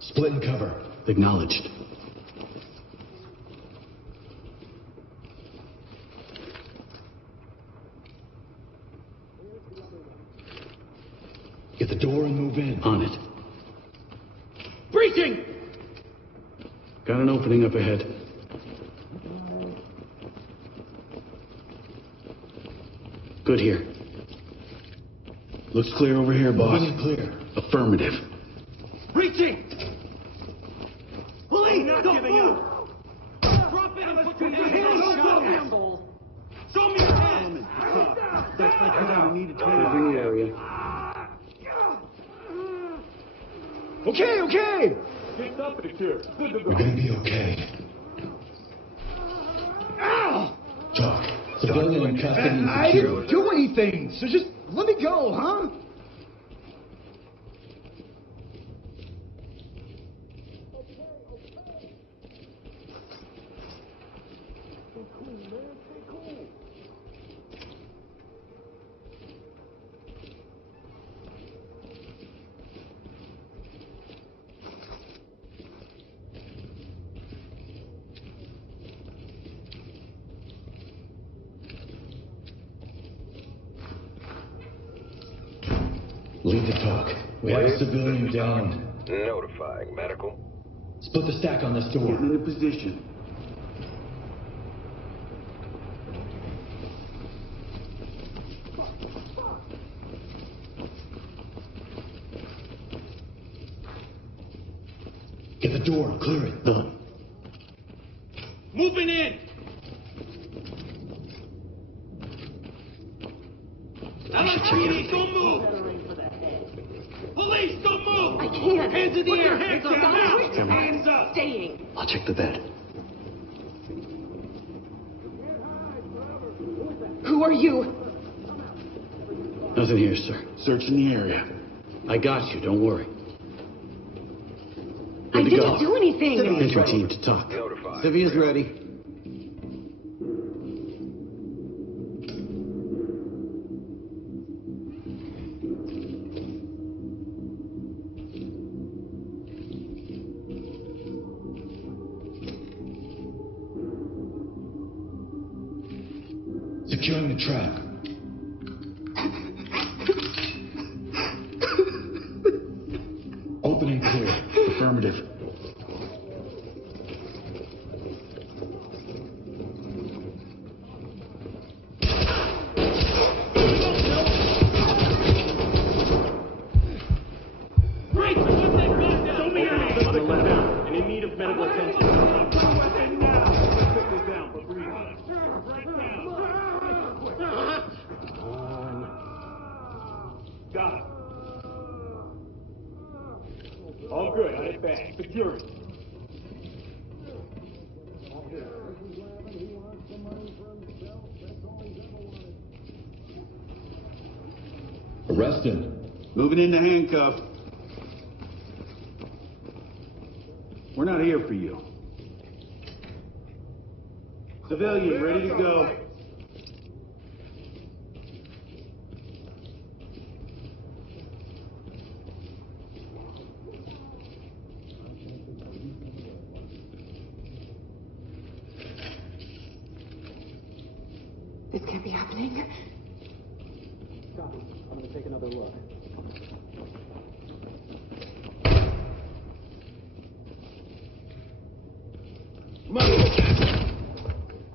Split and cover. Acknowledged. Get the door and move in. On it. Breaching! Got an opening up ahead. Good here. Looks clear over here, boss. Clear. Affirmative. Breaching! Police, don't move! Drop it and put your hands up, asshole! Show me your hands! That's not we need to in the area. Okay! Get up in here. Good to We're gonna be okay. Ow! Talk. Civilian in custody and secure. I didn't do anything, so just let me go, huh? Lead the talk. We have a civilian down. Notifying medical. Split the stack on this door. Getting into position. Get the door. Clear it. Done. Moving in! LSPD, don't move! Police, don't move! I can't. Hands in the air! Hands up! Stop. Now! Hands up! Staying. I'll check the bed. Who are you? Nothing here, sir. Searching the area. I got you, don't worry. I Good to didn't go. do anything. Entry team to talk. Notifying. Civia's ready. Securing the trap. Opening clear. Affirmative. Break! Put that gun down! Show me your hands! On the left and in need of medical attention. Put your weapon now! Put this down for breathing. Right now! Got it. All good. I have back. Secure it. Arrest him. Moving into handcuff. We're not here for you. Civilian, ready to go. This can't be happening. I'm going to take another look.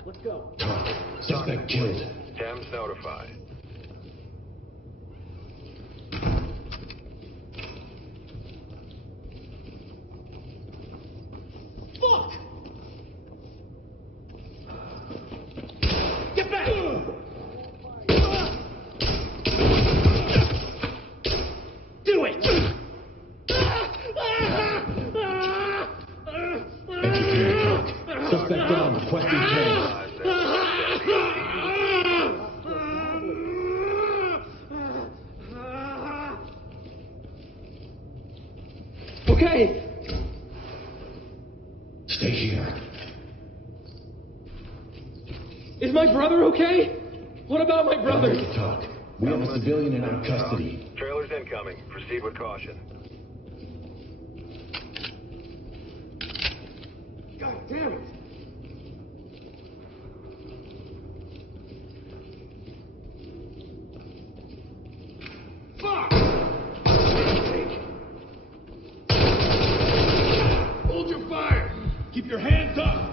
Let's go. Talk. Suspect killed. Thames notified. Fuck! Get back! Do it! Engineer talk. Suspect down. Requesting change. Okay! Stay here. Is my brother okay? What about my brother? Make the talk. We have a civilian in our custody. Trailers incoming. Proceed with caution. Damn it! Fuck! Hold your fire! Keep your hands up!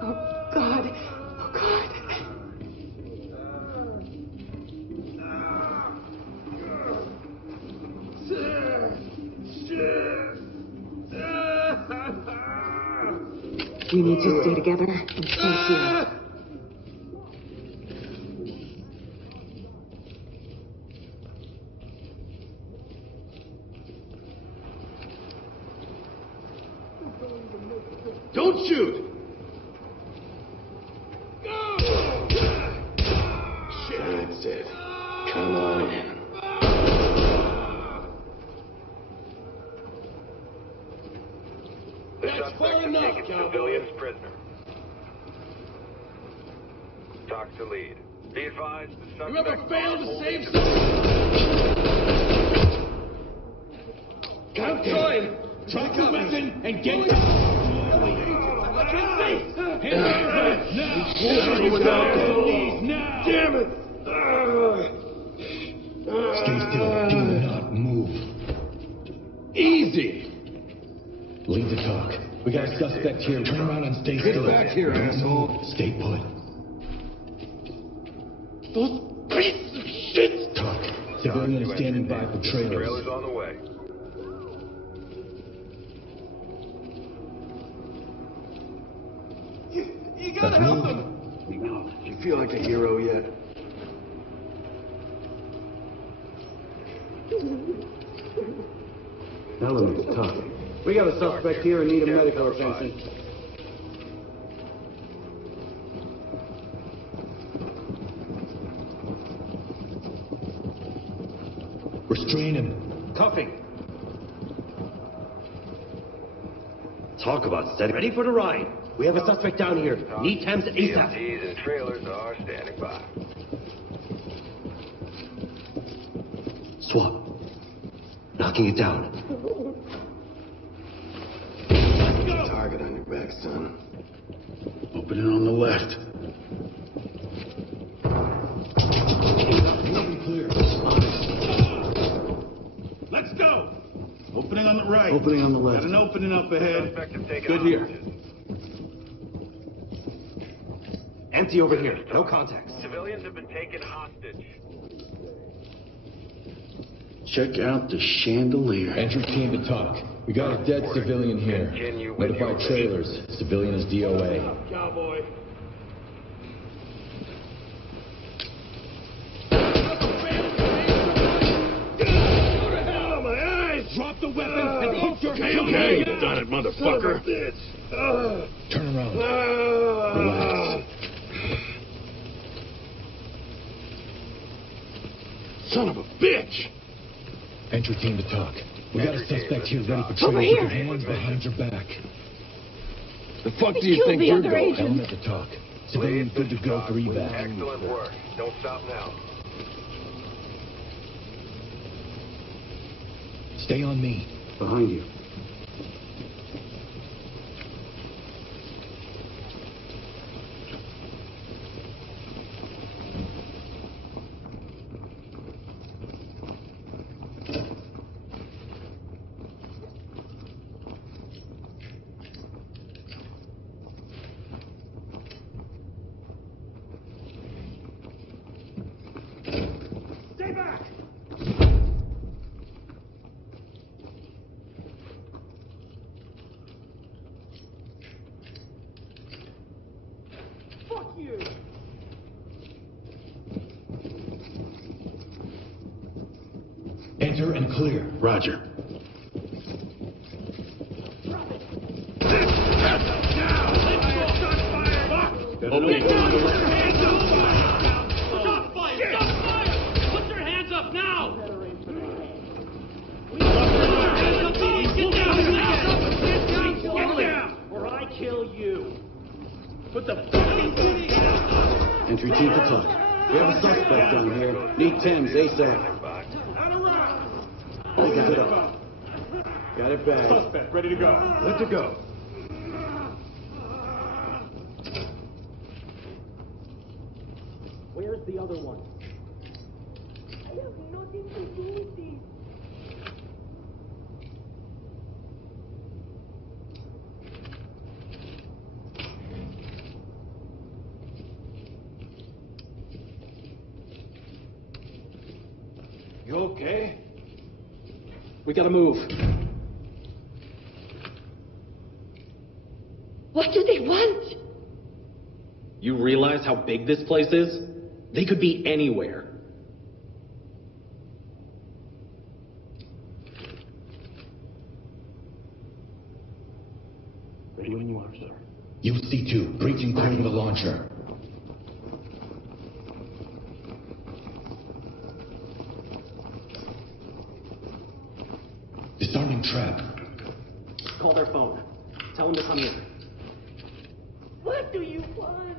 Oh, God. Oh, God. We need to stay together and stay here. Don't shoot! That's it. Come on in. The That's suspect far has enough, taken cowboy. civilians prisoner. Talk to lead. Be advised, the suspect... You ever fail to save someone? I'm trying! Drop the weapon and get down! Now! Damn it! Stay still. Do not move. Easy! Leave the talk. We got a suspect here. Turn around and stay still. Get back here, asshole! Stay put. Those pieces of shit! Talk. Civilian is standing by for trailers. Trailer's on the way. You gotta help him! You feel like a hero yet? Elements, tough. We got a suspect here and need a medical attention. Restrain him. Cuffing. Talk about setting ready for the ride. We have a suspect down here. Need Thames ASAP. EMTs and trailers are standing by. Swap. Knocking it down. Target on your back, son. Opening on the left. Clear. Let's go! Opening on the right. Opening on the left. Got an opening up ahead. Suspect has taken Good here. hostages. Empty over here. No contacts. Civilians have been taken hostage. Check out the chandelier. Entry team to talk. We got a dead civilian here. Continue with Notify your trailers. Civilian is DOA. Cowboy. Drop the weapon and put your hands okay. up. Done it, motherfucker. Turn around. Relax. Son of a bitch! Entry team to talk. We got a suspect here ready for Over trailers with here. your hands behind your back. The fuck do They you killed think the you're other going? agent. Element to talk. Civilian good to go for evac. Excellent work. Don't stop now. Stay on me. Behind you. Stay back! Fuck you! Enter and clear. Roger. Opening on the left. Stop fire! Stop fire! Put your hands up now! Get down! Or I kill you. Put the fucking Entry team to talk. We have a suspect down here. Need Thames ASAP. Got it back. Suspect, ready to go. Good to go. Where's the other one? I have nothing to do with this. You okay? We gotta move. What do they want? You realize how big this place is? They could be anywhere. Ready when you are, sir. UC-2, breaching clearing the launcher. Disarming trap. Call their phone. Tell them to come in. What do you want?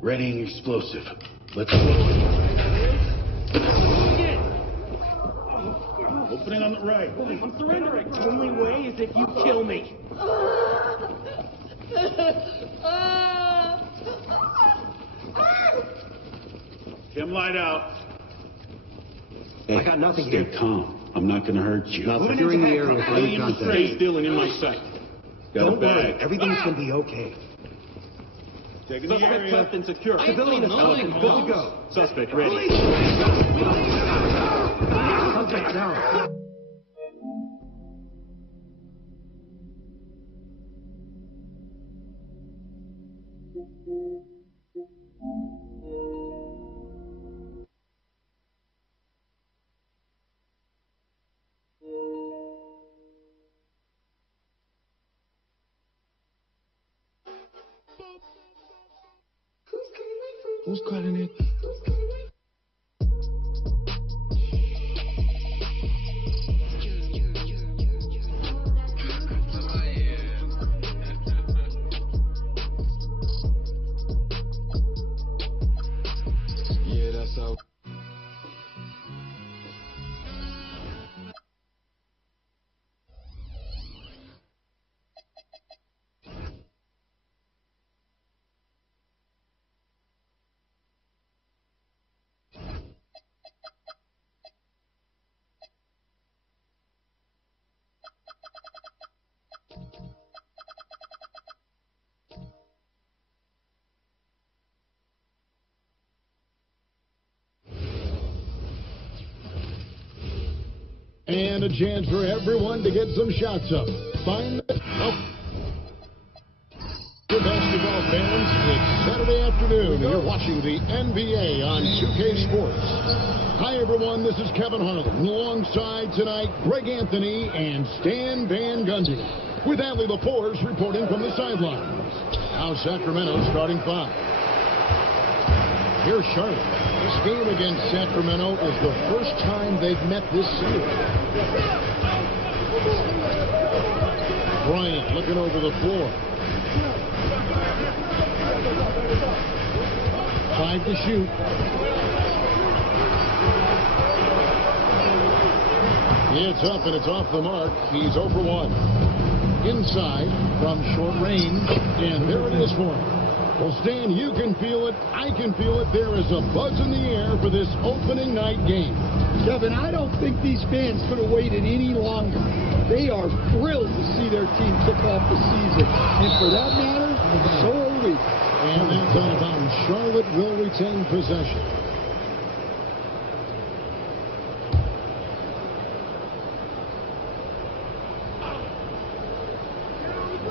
Readying explosive. Let's go. Opening on the right. I'm surrendering. The only way is if you kill me. Jim, light out. Hey, I got nothing stay here. calm. I'm not gonna hurt you. Now, securing the area for any contact. Stay still and in my sight. Got Don't a bag. worry, everything's gonna be okay. Taking the Suspect area. left and secure. Civilian assistance, good to go. Suspect ready. Suspect down. Who's calling it? Yeah, that's how. And a chance for everyone to get some shots up. Find the basketball fans, it's Saturday afternoon, and you're watching the NBA on 2K Sports. Hi, everyone. This is Kevin Harlan. Alongside tonight, Greg Anthony and Stan Van Gundy. With Adley LaForce reporting from the sidelines. Now Sacramento starting five. Here's Charlotte. This game against Sacramento is the first time they've met this series. Bryant looking over the floor. 5 to shoot. It's up and it's off the mark. He's 0 for 1. Inside from short range. And there it is for him. Well, Stan, you can feel it. I can feel it. There is a buzz in the air for this opening night game. Kevin, I don't think these fans could have waited any longer. They are thrilled to see their team kick off the season. And for that matter, so are we. And that's out of bounds. Charlotte will retain possession.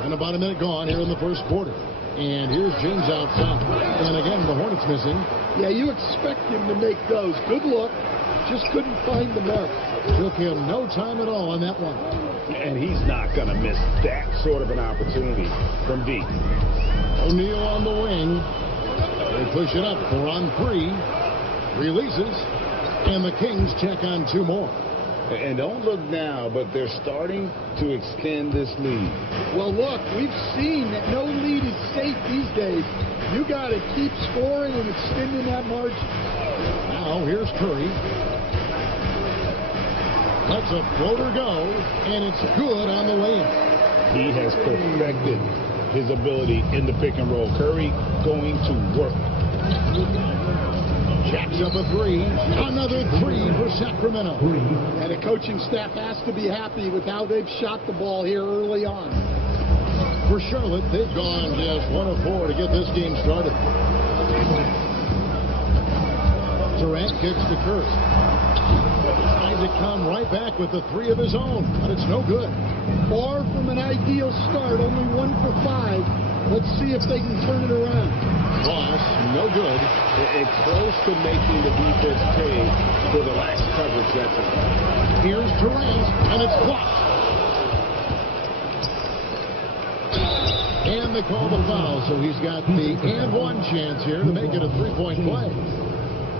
And about a minute gone here in the first quarter. And here's James outside. And again, the Hornets missing. Yeah, you expect him to make those. Good look. Just couldn't find the mark. Took him no time at all on that one. And he's not going to miss that sort of an opportunity from deep. O'Neal on the wing. They push it up 4 on 3. Releases. And the Kings check on 2 more. And don't look now, but they're starting to extend this lead. Well, look, we've seen that no lead is safe these days. You got to keep scoring and extending that margin. Now, here's Curry. Lets a floater go, and it's good on the way in. He has perfected his ability in the pick and roll. Curry going to work. Jacks up a three. Another three for Sacramento. And the coaching staff has to be happy with how they've shot the ball here early on. For Charlotte, they've gone just 1 of 4 to get this game started. Durant kicks to Curry. Trying to come right back with the 3 of his own, but it's no good. Far from an ideal start, only 1 for 5. Let's see if they can turn it around. Boss, no good. It's close to making the defense pay for the lax coverage that's in. Here's Durant, and it's blocked. And they call the foul, so he's got the and one chance here to make it a 3-point play.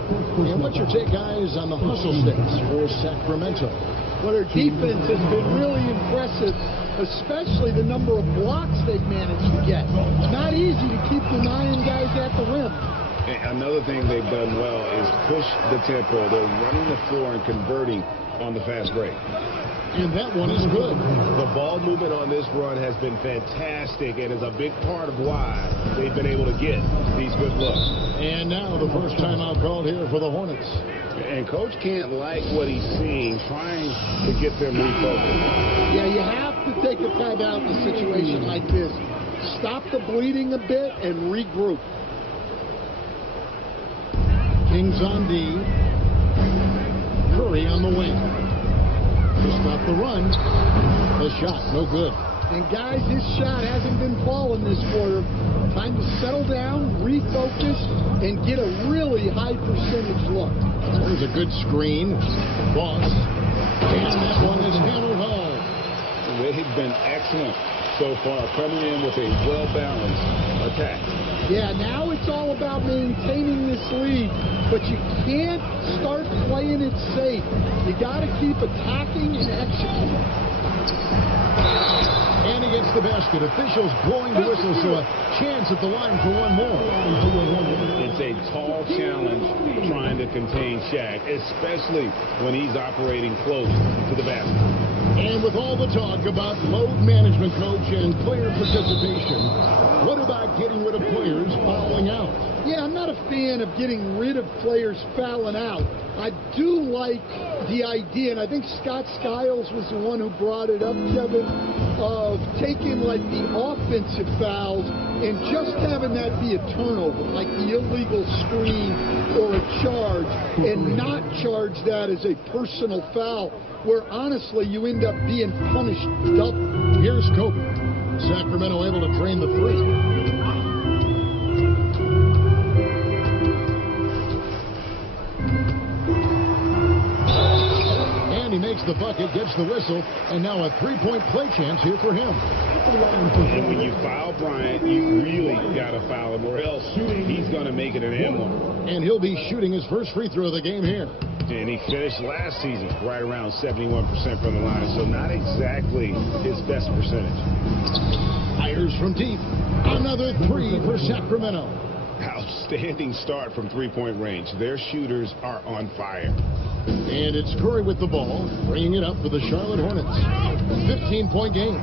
And what's your take, guys, on the hustle sticks for Sacramento? Well, their defense has been really impressive, especially the number of blocks they've managed to get. It's not easy to keep denying guys at the rim. And another thing they've done well is push the tempo. They're running the floor and converting on the fast break. And that one is good. The ball movement on this run has been fantastic and is a big part of why they've been able to get these good looks. And now the first timeout called here for the Hornets. And Coach can't like what he's seeing, trying to get them refocused. Yeah, you have to take a timeout in a situation like this. Stop the bleeding a bit and regroup. Kings on D. Curry on the wing. To stop the run. The shot, no good. And guys, his shot hasn't been falling this quarter. Time to settle down, refocus, and get a really high percentage look. There's a good screen. Boss. And that one is hammered home. They've been excellent so far, coming in with a well-balanced attack. Yeah, now it's all about maintaining this lead, but you can't start playing it safe. You got to keep attacking and executing. And he gets the basket. Officials blowing the whistle, so a chance at the line for one more. It's a tall challenge trying to contain Shaq, especially when he's operating close to the basket. And with all the talk about load management, coach, and player participation, what about getting rid of players fouling out? Yeah, I'm not a fan of getting rid of players fouling out. I do like the idea, and I think Scott Skiles was the one who brought it up, Kevin, of taking like the offensive fouls and just having that be a turnover, like the illegal screen or a charge, and not charge that as a personal foul, where honestly you end up being punished double. Here's Kobe. Sacramento able to drain the three. He makes the bucket, gets the whistle, and now a three-point play chance here for him. And when you foul Bryant, you really got to foul him, or else he's going to make it an and-one. And he'll be shooting his first free throw of the game here. And he finished last season right around 71% from the line, so not exactly his best percentage. Fires from deep. Another three for Sacramento. Outstanding start from three-point range. Their shooters are on fire. And it's Curry with the ball, bringing it up for the Charlotte Hornets. 15-point game.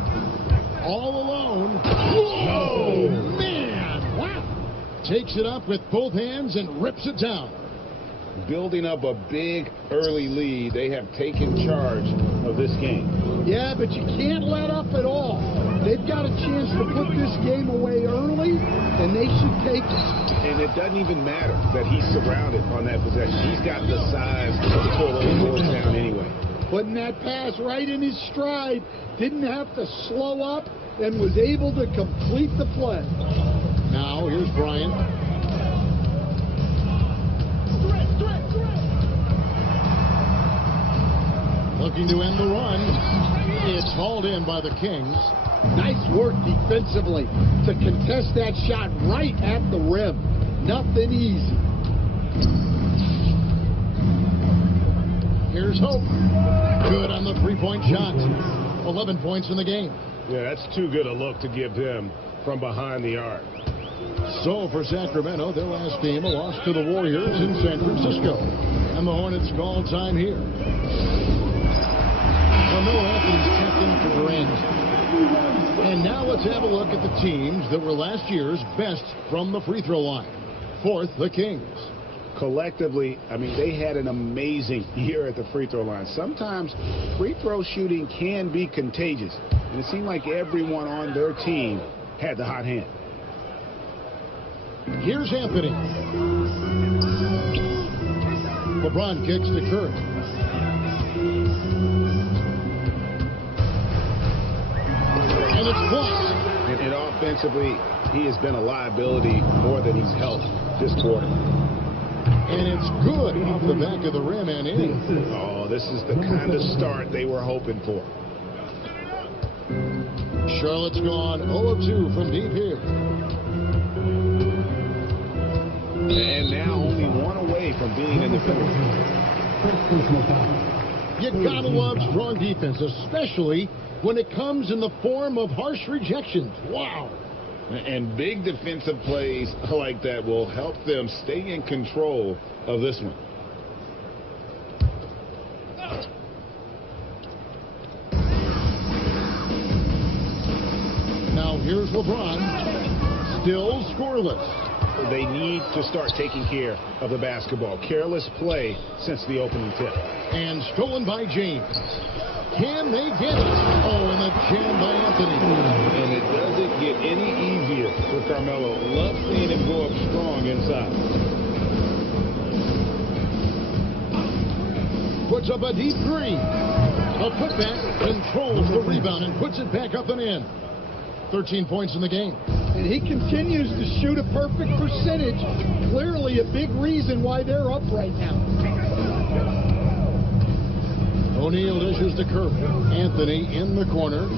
All alone. Whoa, man! Wow! Takes it up with both hands and rips it down. Building up a big early lead. They have taken charge of this game. Yeah, but you can't let up at all. They've got a chance to put this game away early, and they should take it. And it doesn't even matter that he's surrounded on that possession. He's got the size to pull those boards down anyway. Putting that pass right in his stride, didn't have to slow up, and was able to complete the play. Now, here's Bryant. Looking to end the run. It's hauled in by the Kings. Nice work defensively to contest that shot right at the rim. Nothing easy. Here's Hope. Good on the three-point shot. 11 points in the game. Yeah, that's too good a look to give them from behind the arc. So for Sacramento, their last game, a loss to the Warriors in San Francisco. And the Hornets call time here. Carmelo Anthony's checked in for Durant. And now let's have a look at the teams that were last year's best from the free throw line. Fourth, the Kings. Collectively, I mean, they had an amazing year at the free throw line. Sometimes free throw shooting can be contagious. And it seemed like everyone on their team had the hot hand. Here's Anthony. LeBron kicks to Curry. And it's blocked. And offensively, he has been a liability more than he's helped this quarter. And it's good off the back of the rim and in. Oh, this is the kind of start they were hoping for. Charlotte's gone 0-2 from deep here. And now only one away from being in the finish. You gotta love strong defense, especially when it comes in the form of harsh rejections. Wow. And big defensive plays like that will help them stay in control of this one. Now here's LeBron, still scoreless. They need to start taking care of the basketball. Careless play since the opening tip. And stolen by James. Can they get it? Oh, and the jam by Anthony. And it doesn't get any easier for Carmelo. Love seeing him go up strong inside. Puts up a deep three. A putback, controls the rebound and puts it back up and in. 13 points in the game. And he continues to shoot a perfect percentage. Clearly a big reason why they're up right now. O'Neal dishes to Curry. Anthony in the corner.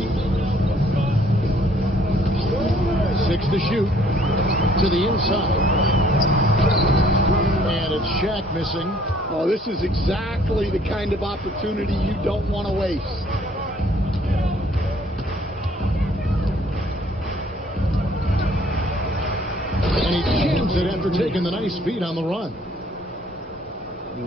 6 to shoot. To the inside. And it's Shaq missing. Oh, this is exactly the kind of opportunity you don't want to waste. And he jams it after taking the nice feed on the run.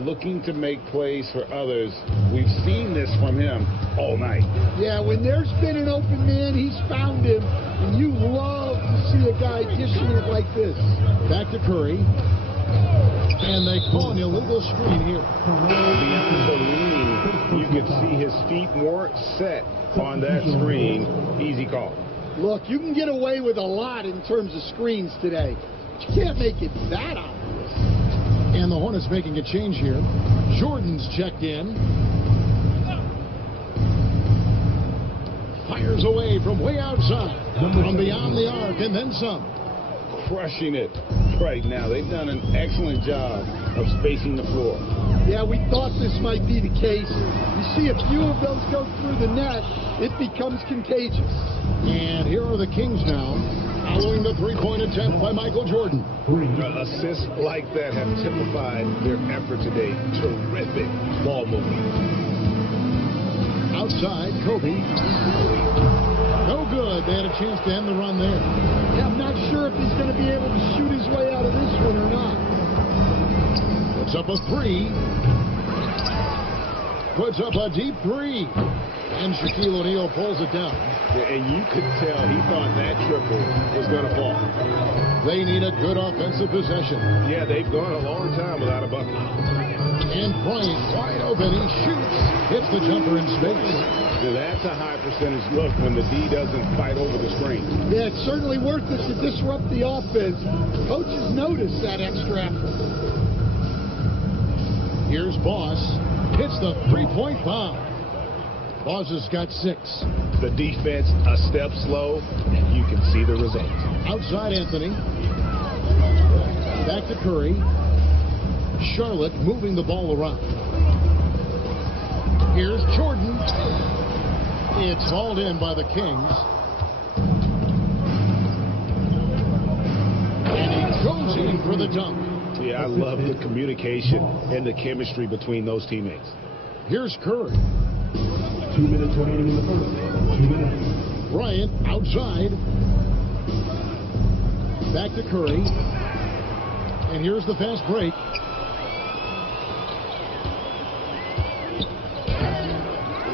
Looking to make plays for others. We've seen this from him all night. Yeah, when there's been an open man, he's found him. And you love to see a guy dishing it like this. Back to Curry. And they call an illegal screen here. You could see his feet weren't set on that screen. Easy call. Look, you can get away with a lot in terms of screens today. But you can't make it that obvious. And the Hornets making a change here. Jordan's checked in. Fires away from way outside. From beyond the arc and then some. Crushing it right now. They've done an excellent job of spacing the floor. Yeah, we thought this might be the case. You see a few of those go through the net, it becomes contagious. And here are the Kings now, following the three-point attempt by Michael Jordan. Assists like that have typified their effort today. Terrific ball movement. Outside, Kobe. No good. They had a chance to end the run there. Yeah, I'm not sure if he's going to be able to shoot his way out of this one or not. Puts up a three. Puts up a deep three. And Shaquille O'Neal pulls it down. Yeah, and you could tell he thought that triple was going to fall. They need a good offensive possession. Yeah, they've gone a long time without a bucket. And Bryant wide open. He shoots. Hits the jumper in space. Now that's a high percentage look when the D doesn't fight over the screen. Yeah, it's certainly worth it to disrupt the offense. Coaches notice that extra effort. Here's Boss. Hits the three-point bomb. Boss has got 6. The defense a step slow, and you can see the results. Outside Anthony. Back to Curry. Charlotte moving the ball around. Here's Jordan. It's hauled in by the Kings. And he goes in for the dunk. Yeah, I love the communication and the chemistry between those teammates. Here's Curry. 2 minutes remaining in the first. 2 minutes. Bryant outside. Back to Curry. And here's the fast break.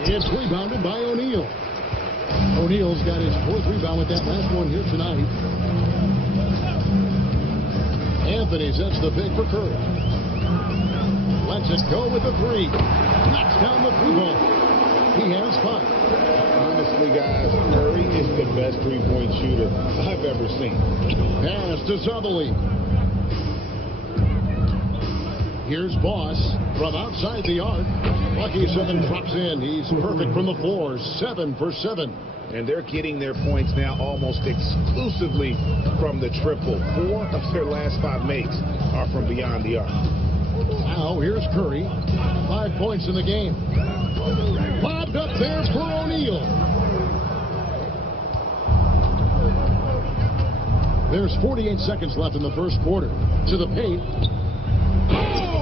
It's rebounded by O'Neal. O'Neal's got his 4th rebound with that last one here tonight. Anthony sets the pick for Curry. Lets it go with the 3. Knocks down the 3 ball. He has 5. Honestly, guys, Curry is the best three-point shooter I've ever seen. Pass to Zabali. Here's Boss from outside the arc. Lucky 7 drops in. He's perfect from the floor. 7 for 7. And they're getting their points now almost exclusively from the triple. 4 of their last 5 makes are from beyond the arc. Now here's Curry. 5 points in the game. Bobbed up there for O'Neal. There's 48 seconds left in the first quarter. To the paint.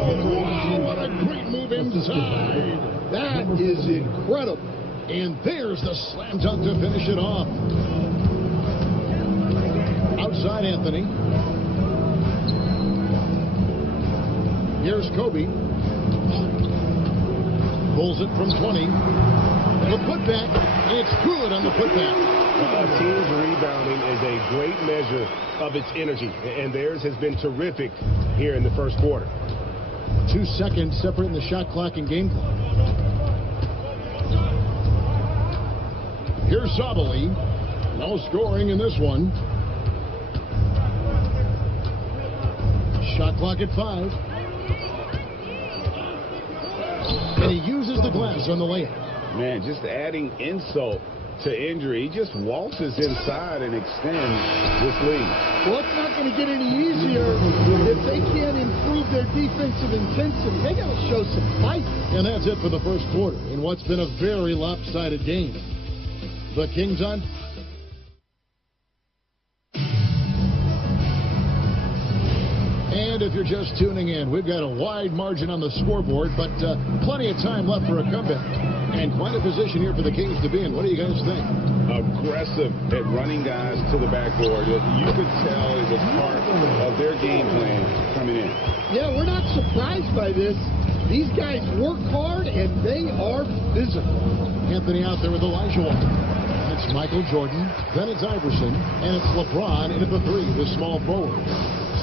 Oh, what a great move inside. That is incredible. And there's the slam dunk to finish it off. Outside Anthony. Here's Kobe. Pulls it from 20. The putback. It's good on the putback. A team's rebounding is a great measure of its energy, and theirs has been terrific here in the first quarter. 2 seconds separating the shot clock and game clock. Here's Zabali. No scoring in this one. Shot clock at 5. And he uses the glass on the layup. Man, just adding insult to injury. He just waltzes inside and extends this lead. Well, it's not going to get any easier if they can't improve their defensive intensity. They got to show some fight. And that's it for the first quarter in what's been a very lopsided game. The Kings on. And if you're just tuning in, we've got a wide margin on the scoreboard, but plenty of time left for a comeback. And quite a position here for the Kings to be in. What do you guys think? Aggressive at running guys to the backboard. You could tell it was part of their game plan coming in. Yeah, we're not surprised by this. These guys work hard, and they are physical. Anthony out there with Elijah Walker. That's Michael Jordan. Then it's Iverson. And it's LeBron in at the 3, the small forward.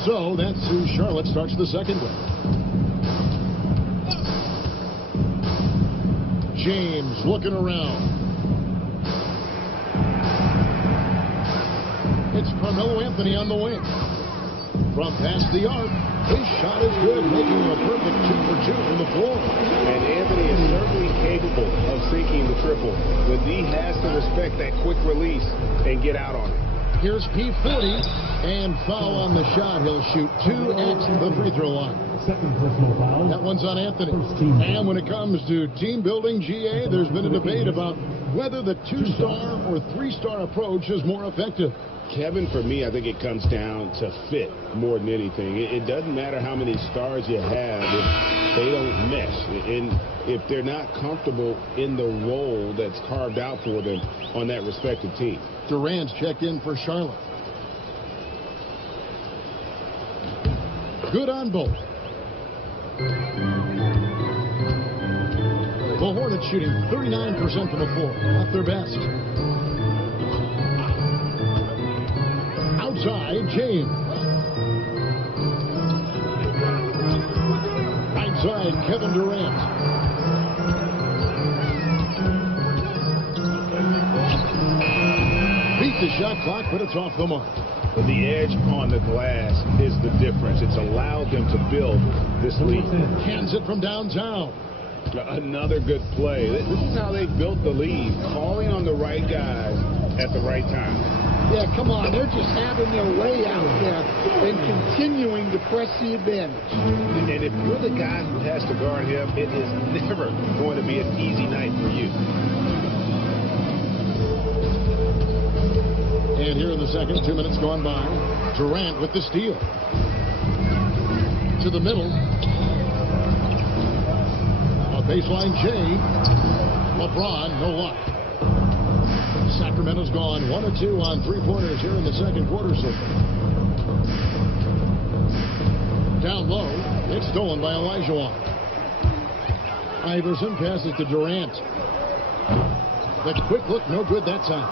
So that's who Charlotte starts the second with. James looking around. It's Carmelo Anthony on the wing. From past the arc, his shot is good, making him a perfect 2 for 2 from the floor. And Anthony is certainly capable of sinking the triple, but he has to respect that quick release and get out on it. Here's P40, and foul on the shot. He'll shoot 2 at the free throw line. That one's on Anthony. And when it comes to team building, GA, there's been a debate about whether the 2-star or 3-star approach is more effective. Kevin, for me, I think it comes down to fit more than anything. It doesn't matter how many stars you have if they don't mesh. And if they're not comfortable in the role that's carved out for them on that respective team. Durant's checked in for Charlotte. Good on both. The Hornets shooting 39% from the floor. Not their best. Outside, James. Right side, Kevin Durant. Beat the shot clock, but it's off the mark. The edge on the glass is the difference. It's allowed them to build this lead. Hands it from downtown. Another good play. This is how they built the lead, calling on the right guys at the right time. Yeah, come on. They're just having their way out there and continuing to press the advantage. And if you're the guy who has to guard him, it is never going to be an easy night for you. And here in the second, 2 minutes gone by. Durant with the steal. To the middle. A Baseline J. LeBron, no luck. Sacramento's gone 1 of 2 on three-pointers here in the second quarter so far. Down low, it's stolen by Olajuwon. Iverson passes to Durant. The quick look, no good that time.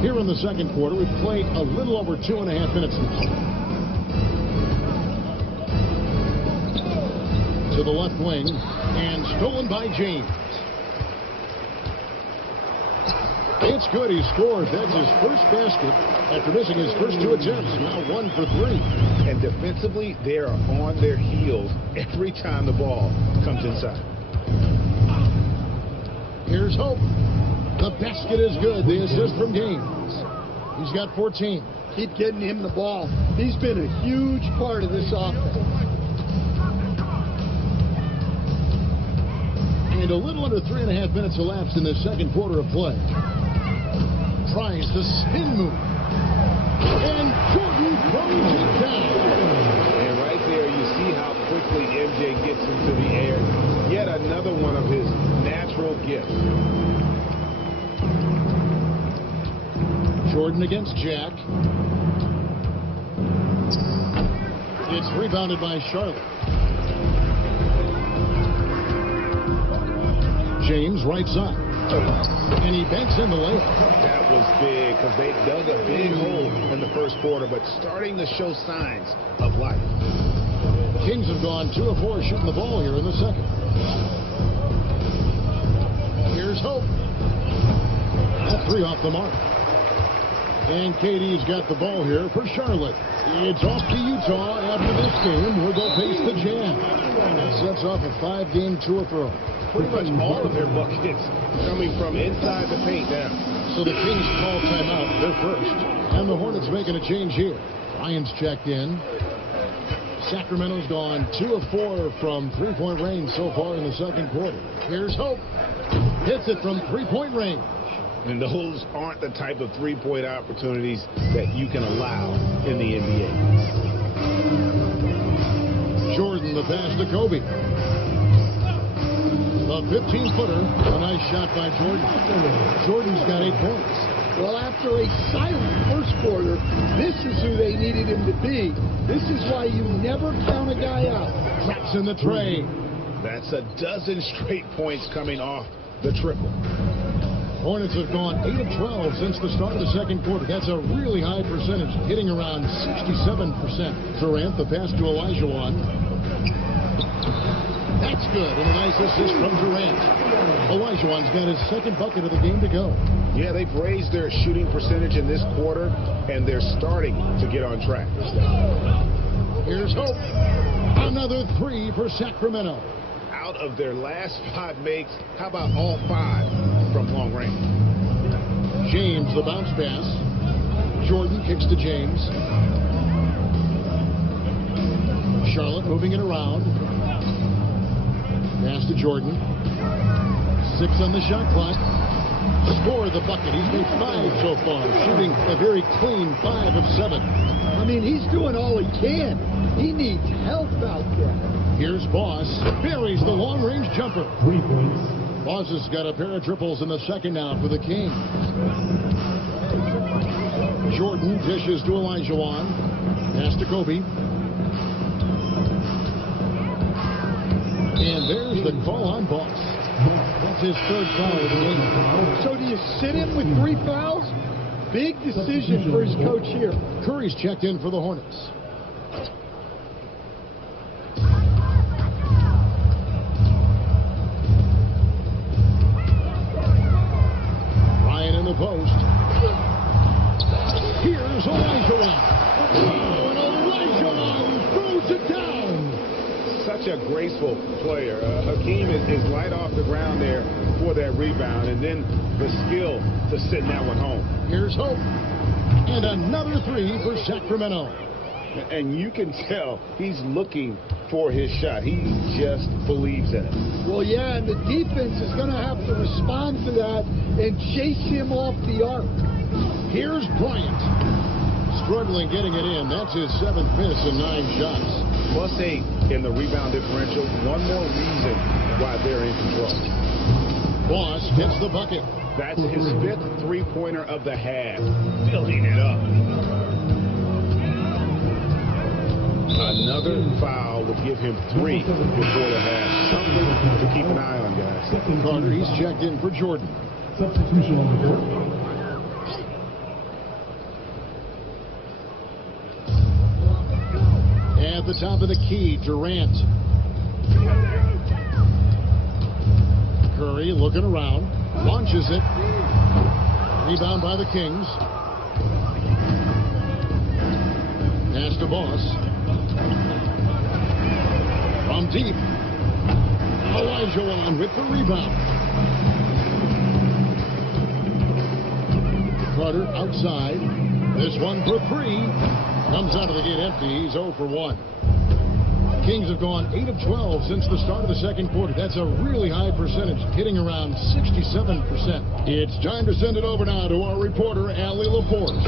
Here in the second quarter, we've played a little over 2.5 minutes now. To the left wing, and stolen by James. It's good, he scores. That's his first basket after missing his first 2 attempts. Now 1 for 3. And defensively, they are on their heels every time the ball comes inside. Here's Hope. The basket is good. The assist from Gaines. He's got 14. Keep getting him the ball. He's been a huge part of this offense. And a little under 3.5 minutes elapsed in the second quarter of play. Tries the spin move. And Jordan throws it down. And right there, you see how quickly MJ gets into the air. Yet another one of his natural gifts. Jordan against Jack. It's rebounded by Charlotte. James right side. And he banks in the layup. That was big because they dug a big hole in the first quarter, but starting to show signs of life. Kings have gone 2 of 4 shooting the ball here in the second. Here's Hope. That 3 off the mark. And KD's got the ball here for Charlotte. It's off to Utah after this game where they'll face the Jazz. That sets off a 5-game tour throw. Pretty much all of their buckets coming from inside the paint now. So the Kings call timeout. They're first. And the Hornets making a change here. Ryan's checked in. Sacramento's gone 2 of 4 from three-point range so far in the second quarter. Here's Hope. Hits it from three-point range. And those aren't the type of three-point opportunities that you can allow in the NBA. Jordan, the pass to Kobe. The 15-footer. A nice shot by Jordan. Jordan's got 8 points. Well, after a silent first quarter, this is who they needed him to be. This is why you never count a guy out. Traps in the tray. That's a dozen straight points coming off the triple. Hornets have gone 8 of 12 since the start of the second quarter. That's a really high percentage, hitting around 67%. Durant, the pass to Olajuwon. That's good, and a nice assist from Durant. Olajuwon's got his second bucket of the game to go. Yeah, they've raised their shooting percentage in this quarter, and they're starting to get on track. Here's Hope. Another 3 for Sacramento. Out of their last 5 makes, how about all 5 from long range? James, the bounce pass. Jordan kicks to James. Charlotte moving it around. Pass to Jordan. 6 on the shot clock. Score the bucket. He's made 5 so far, shooting a very clean 5 of 7. I mean, he's doing all he can. He needs help out there. Here's Boss. Buries the long-range jumper. 3 points. Boss has got a pair of triples in the second now for the Kings. Jordan dishes to Olajuwon. Pass to Kobe. And there's the call on Boss. That's his 3rd foul of the game. So do you sit him with 3 fouls? Big decision for his coach here. Curry's checked in for the Hornets. Ryan in the post. Here's Olajuwon. Oh, and Olajuwon throws it down. Such a graceful player. Hakeem is light off the ground there for that rebound, and then the skill to send that one home. Here's Hope. And another 3 for Sacramento. And you can tell he's looking for his shot. He just believes in it. Well, yeah, and the defense is going to have to respond to that and chase him off the arc. Here's Bryant. Struggling getting it in. That's his 7th miss in 9 shots. +8 in the rebound differential. One more reason why they're in control. Boss hits the bucket. That's his 5th three-pointer of the half. Building it up. Another foul would give him 3 before the half. Something to keep an eye on, guys. Carter, he's checked in for Jordan. Substitution on the court. At the top of the key, Durant. Curry looking around, launches it. Rebound by the Kings. Pass to Boss. From deep. Elijah with the rebound. Carter outside. This one for 3. Comes out of the gate empty. He's 0 for 1. Kings have gone 8 of 12 since the start of the second quarter. That's a really high percentage, hitting around 67%. It's time to send it over now to our reporter, Allie Laporte.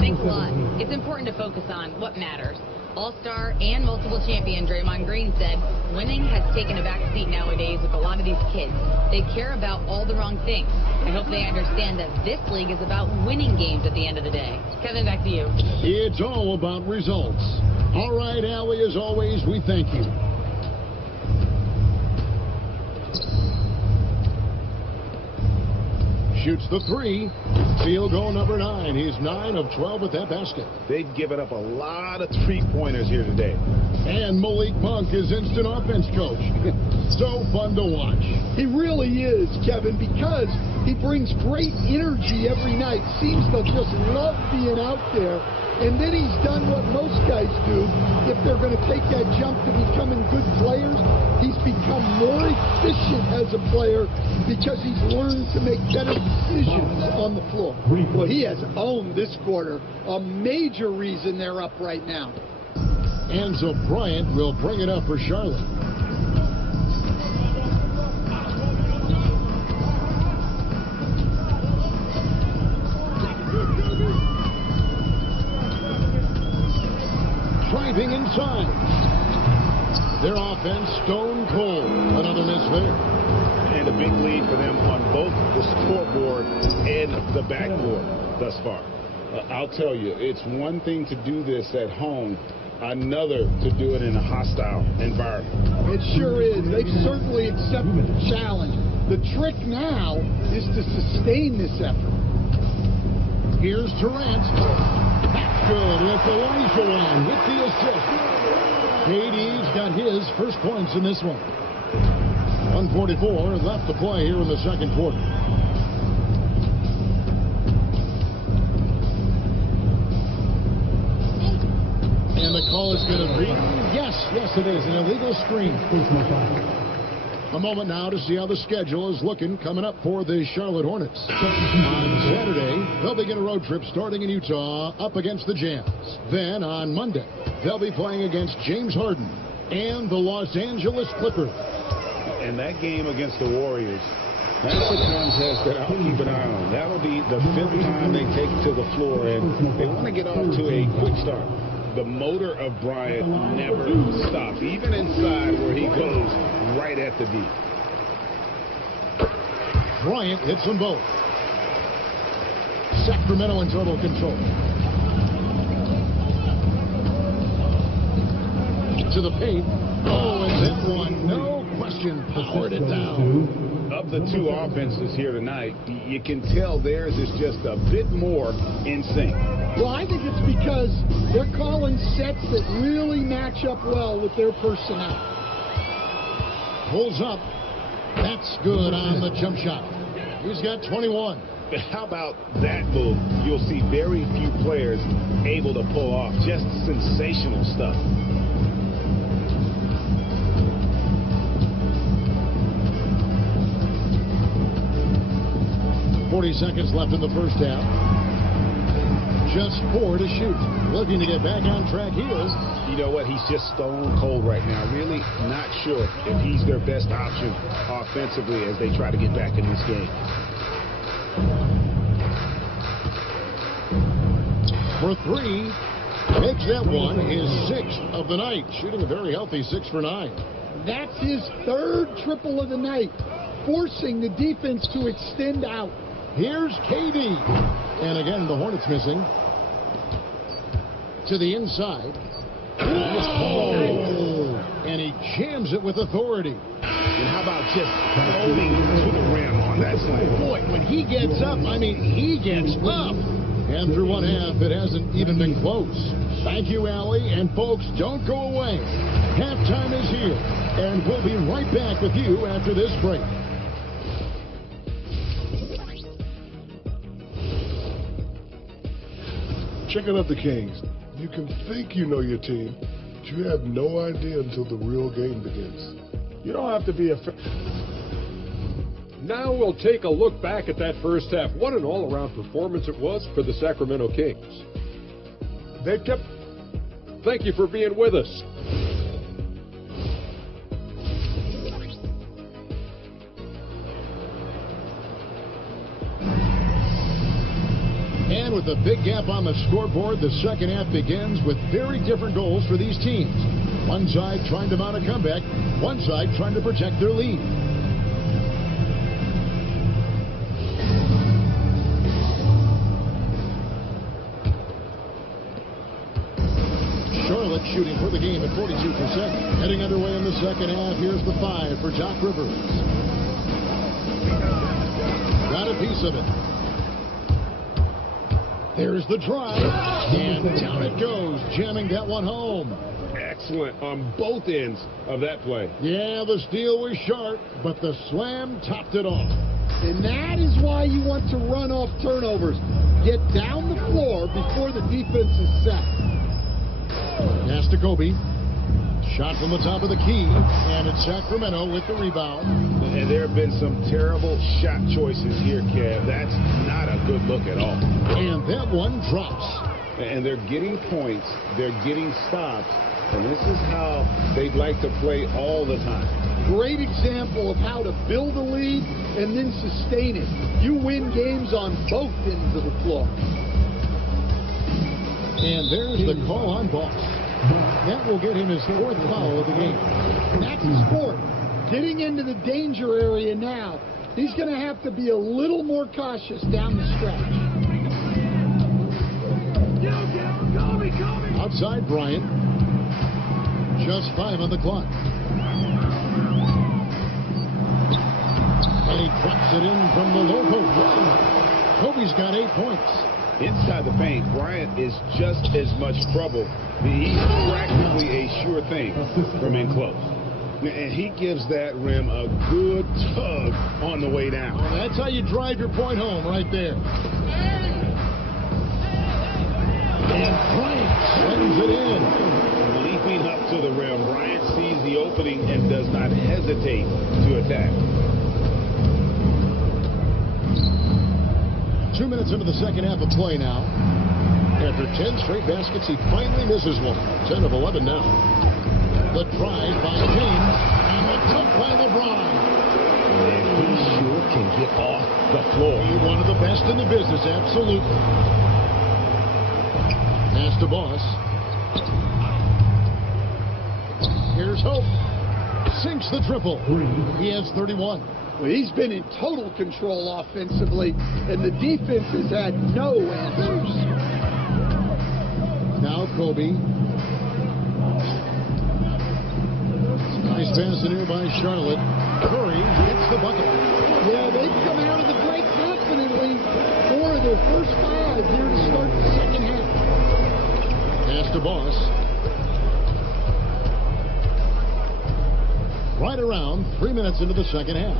Thanks a lot. It's important to focus on what matters. All-star and multiple champion Draymond Green said winning has taken a back seat nowadays with a lot of these kids. They care about all the wrong things. I hope they understand that this league is about winning games at the end of the day. Kevin, back to you. It's all about results. All right, Allie, as always, we thank you. Shoots the 3. Field goal number 9. He's 9 of 12 with that basket. They've given up a lot of three-pointers here today. And Malik Monk is instant offense coach. So fun to watch. He really is, Kevin, because he brings great energy every night. Seems to just love being out there. And then he's done what most guys do. If they're going to take that jump to becoming good players, he's become more efficient as a player because he's learned to make better decisions on the floor. Well, he has owned this quarter. A major reason they're up right now. Enzo Bryant will bring it up for Charlotte. Driving inside. Their offense stone cold. Another miss there. And a big lead for them on both the scoreboard and the backboard thus far. I'll tell you, it's one thing to do this at home, another to do it in a hostile environment. It sure is. They've certainly accepted the challenge. The trick now is to sustain this effort. Here's Durant. Good with Elijah with the assist. KD's got his first points in this one. 1:44 left to play here in the second quarter. And the call is going to be, yes, it is, an illegal screen. A moment now to see how the schedule is looking coming up for the Charlotte Hornets. On Saturday, they'll begin a road trip starting in Utah up against the Jazz. Then on Monday, they'll be playing against James Harden and the Los Angeles Clippers. And that game against the Warriors, that's a contest that I'll keep an eye on. That'll be the 5th time they take to the floor, and they want to get off to a quick start. The motor of Bryant never stops, even inside where he goes right at the D. Bryant hits them both. Sacramento in total control. To the paint. Oh, and that one, no question, powered it down. Of the two offenses here tonight, you can tell theirs is just a bit more in sync. Well, I think it's because they're calling sets that really match up well with their personnel. Pulls up. That's good on the jump shot. He's got 21. How about that move? You'll see very few players able to pull off just sensational stuff. Seconds left in the first half. Just 4 to shoot. Looking to get back on track here. You know what? He's just stone cold right now. Really not sure if he's their best option offensively as they try to get back in this game. For 3. Makes that one his 6th of the night, shooting a very healthy 6 for 9. That's his 3rd triple of the night, forcing the defense to extend out. Here's KD. And again, the Hornets missing. To the inside. Oh! And he jams it with authority. And how about just floating to the rim on that side? Boy, when he gets up, I mean, he gets up. And through one half, it hasn't even been close. Thank you, Allie. And folks, don't go away. Halftime is here. And we'll be right back with you after this break. Checking out the Kings. You can think you know your team, but you have no idea until the real game begins. You don't have to be a... Now we'll take a look back at that first half. What an all-around performance it was for the Sacramento Kings. They kept... Thank you for being with us. And with a big gap on the scoreboard, the second half begins with very different goals for these teams. One side trying to mount a comeback, one side trying to protect their lead. Charlotte shooting for the game at 42%. Heading underway in the second half. Here's the 5 for Doc Rivers. Got a piece of it. There's the drive, and down it goes, jamming that one home. Excellent on both ends of that play. Yeah, the steal was sharp, but the slam topped it off. And that is why you want to run off turnovers. Get down the floor before the defense is set. Pass to Kobe. Shot from the top of the key, and it's Sacramento with the rebound. And there have been some terrible shot choices here, Kev. That's not a good look at all. And that one drops. And they're getting points, they're getting stops, and this is how they'd like to play all the time. Great example of how to build a lead and then sustain it. You win games on both ends of the floor. And there's the call on Boss. That will get him his 4th foul of the game. That's the sport. Getting into the danger area now. He's going to have to be a little more cautious down the stretch. Outside Bryant. Just 5 on the clock. And he drops it in from the low post. Kobe's got 8 points. Inside the paint, Bryant is just as much trouble. He's practically a sure thing from in close. And he gives that rim a good tug on the way down. Well, that's how you drive your point home right there. And Bryant sends it in. Leaping up to the rim, Bryant sees the opening and does not hesitate to attack. 2 minutes into the second half of play now. After 10 straight baskets, he finally misses one. 10 of 11 now. The drive by James, and the dunk by LeBron. And he sure can get off the floor. He's one of the best in the business, absolutely. Pass to Boss. Here's Hope. Sinks the triple. He has 31. Well, he's been in total control offensively, and the defense has had no answers. Now Kobe. Nice pass in here by Charlotte. Curry hits the bucket. Yeah, they've come out of the break confidently. 4 of their first 5 here to start the second half. Pass to Boss. Right around 3 minutes into the second half.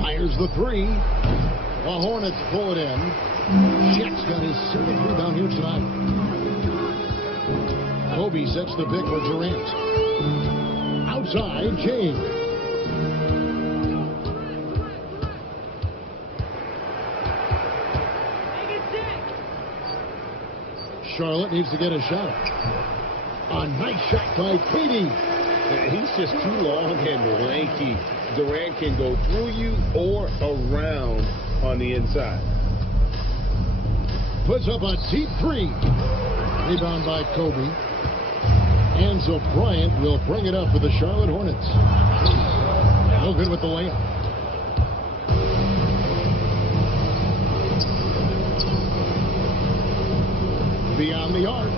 Fires the 3. The Hornets pull it in. Chet's got his 7th rebound here tonight. Kobe sets the pick for Durant. Outside, James. Charlotte needs to get a shot. A nice shot by Katie. He's just too long and lanky. Durant can go through you or around on the inside. Puts up a deep three. Rebound by Kobe. And so Bryant will bring it up for the Charlotte Hornets. No good with the layup. Beyond the arc.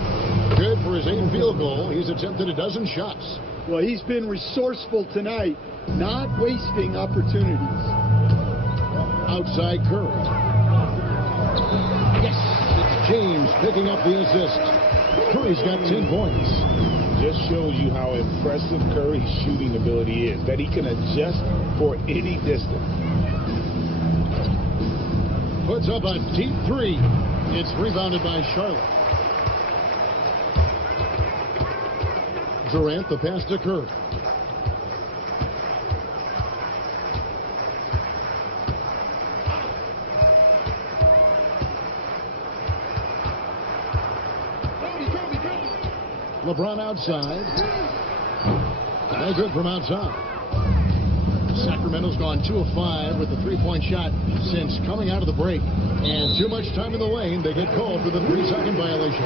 Good for his 8th field goal. He's attempted a dozen shots. Well, he's been resourceful tonight, not wasting opportunities. Outside Curry. Yes, it's James picking up the assist. Curry's got 10 points. Just shows you how impressive Curry's shooting ability is, that he can adjust for any distance. Puts up a deep three. It's rebounded by Charlotte. Durant, the pass to Curry. LeBron outside. No good from outside. Sacramento's gone 2 of 5 with the three-point shot since coming out of the break. And too much time in the lane, they get called for the 3-second violation.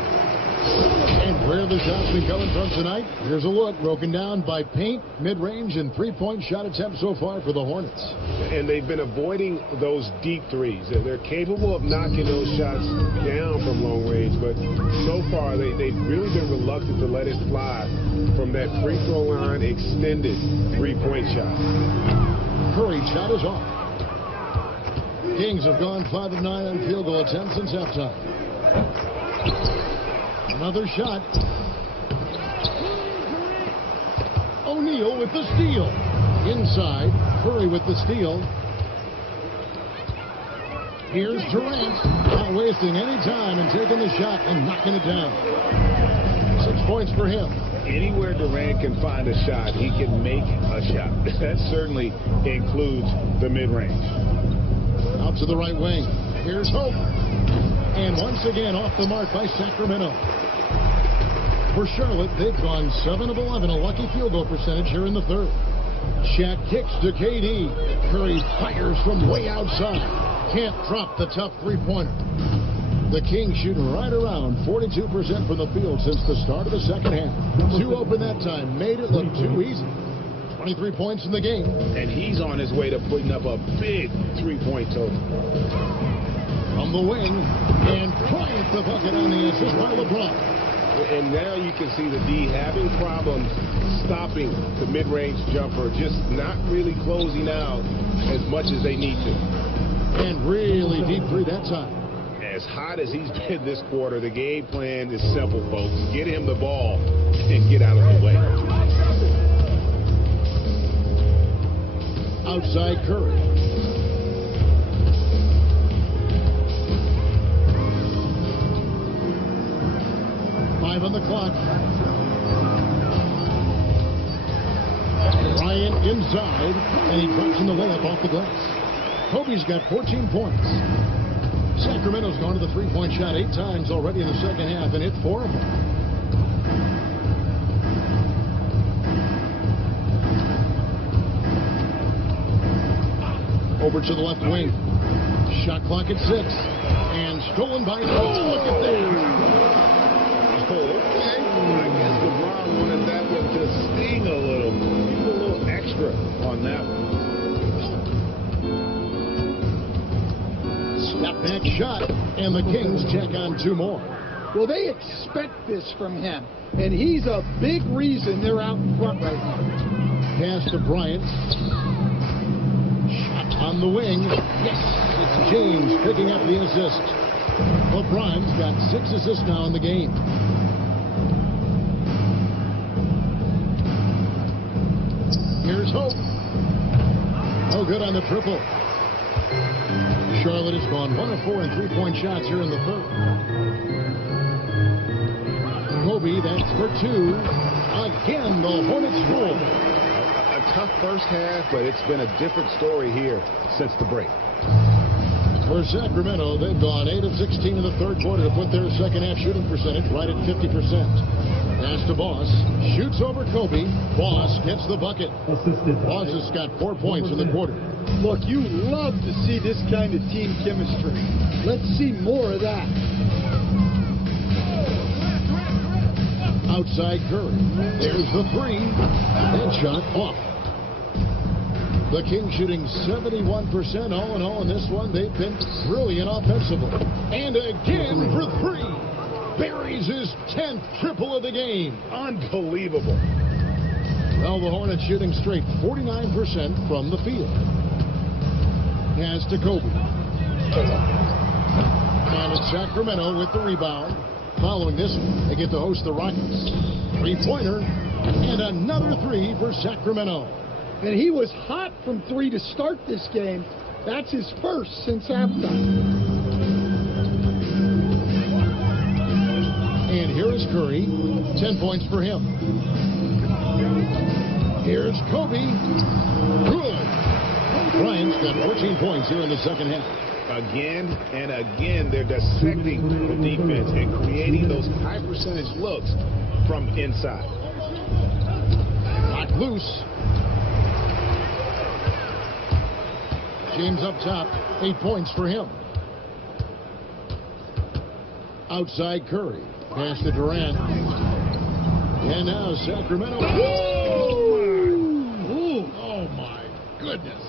And where the shots been coming from tonight? Here's a look broken down by paint, mid-range, and three-point shot attempts so far for the Hornets. And they've been avoiding those deep threes. They're capable of knocking those shots down from long range, but so far they've really been reluctant to let it fly from that free throw line extended three-point shot. Curry shot is off. Kings have gone 5 of 9 on field goal attempts since halftime. Another shot. O'Neal with the steal. Inside, Curry with the steal. Here's Durant, not wasting any time and taking the shot and knocking it down. 6 points for him. Anywhere Durant can find a shot, he can make a shot. That certainly includes the mid-range. Out to the right wing. Here's Hope. And once again off the mark by Sacramento. For Charlotte, they've gone 7 of 11, a lucky field goal percentage here in the third. Shaq kicks to KD. Curry fires from way outside. Can't drop the tough three-pointer. The Kings shooting right around 42% from the field since the start of the second half. 2 open that time, made it look too easy. 23 points in the game. And he's on his way to putting up a big three-point total. From the wing, and Bryant the bucket on the assist by LeBron. And now you can see the D having problems stopping the mid-range jumper, just not really closing out as much as they need to. And really deep three that time. As hot as he's been this quarter, the game plan is simple, folks. Get him the ball and get out of the way. Outside Curry. On the clock. Bryant inside, and he drops in the layup off the glass. Kobe's got 14 points. Sacramento's gone to the three-point shot 8 times already in the second half, and hit 4 of them. Over to the left wing. Shot clock at 6, and stolen by Look at there. I guess LeBron wanted that one to sting a little. Give a little extra on that one. Step back shot, and the Kings check on 2 more. Well, they expect this from him, and he's a big reason they're out in front right now. Pass to Bryant. Shot on the wing. Yes, it's James picking up the assist. LeBron's got 6 assists now in the game. Here's Hope. No good on the triple. Charlotte has gone 1 of 4 in three-point shots here in the third. Kobe, that's for 2. Again, the Hornets score. A tough first half, but it's been a different story here since the break. For Sacramento, they've gone 8 of 16 in the third quarter to put their second half shooting percentage right at 50%. Pass to Boss. Shoots over Kobe. Boss gets the bucket. Boss has got 4 points in the quarter. Look, you love to see this kind of team chemistry. Let's see more of that. Outside Curry. There's the three. That shot off. The Kings shooting 71% all in all in this one. They've been brilliant offensively. And again for three. Buries his 10th triple of the game. Unbelievable. Well, the Hornets shooting straight 49% from the field. Pass to Kobe. And it's Sacramento with the rebound. Following this one, they get to host the Rockets. Three-pointer and another three for Sacramento. And he was hot from three to start this game. That's his first since halftime. And here is Curry. 10 points for him. Here's Kobe. Good. Bryant's got 14 points here in the second half. Again and again, they're dissecting the defense and creating those high percentage looks from inside. Locked loose. James up top, 8 points for him. Outside Curry. Pass to Durant. And now Sacramento. Ooh. Oh, my goodness.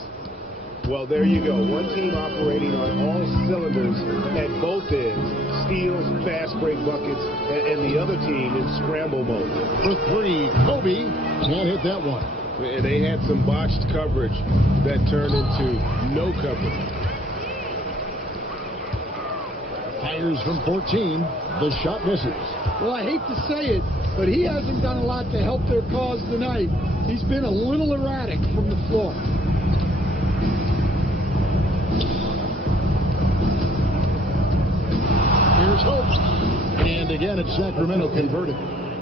Well, there you go. One team operating on all cylinders at both ends. Steals, fast break buckets, and the other team in scramble mode. For three, Kobe can't hit that one. They had some botched coverage that turned into no coverage. Fires from 14. The shot misses. Well, I hate to say it, but he hasn't done a lot to help their cause tonight. He's been a little erratic from the floor. Here's Hope. And again, it's Sacramento converted.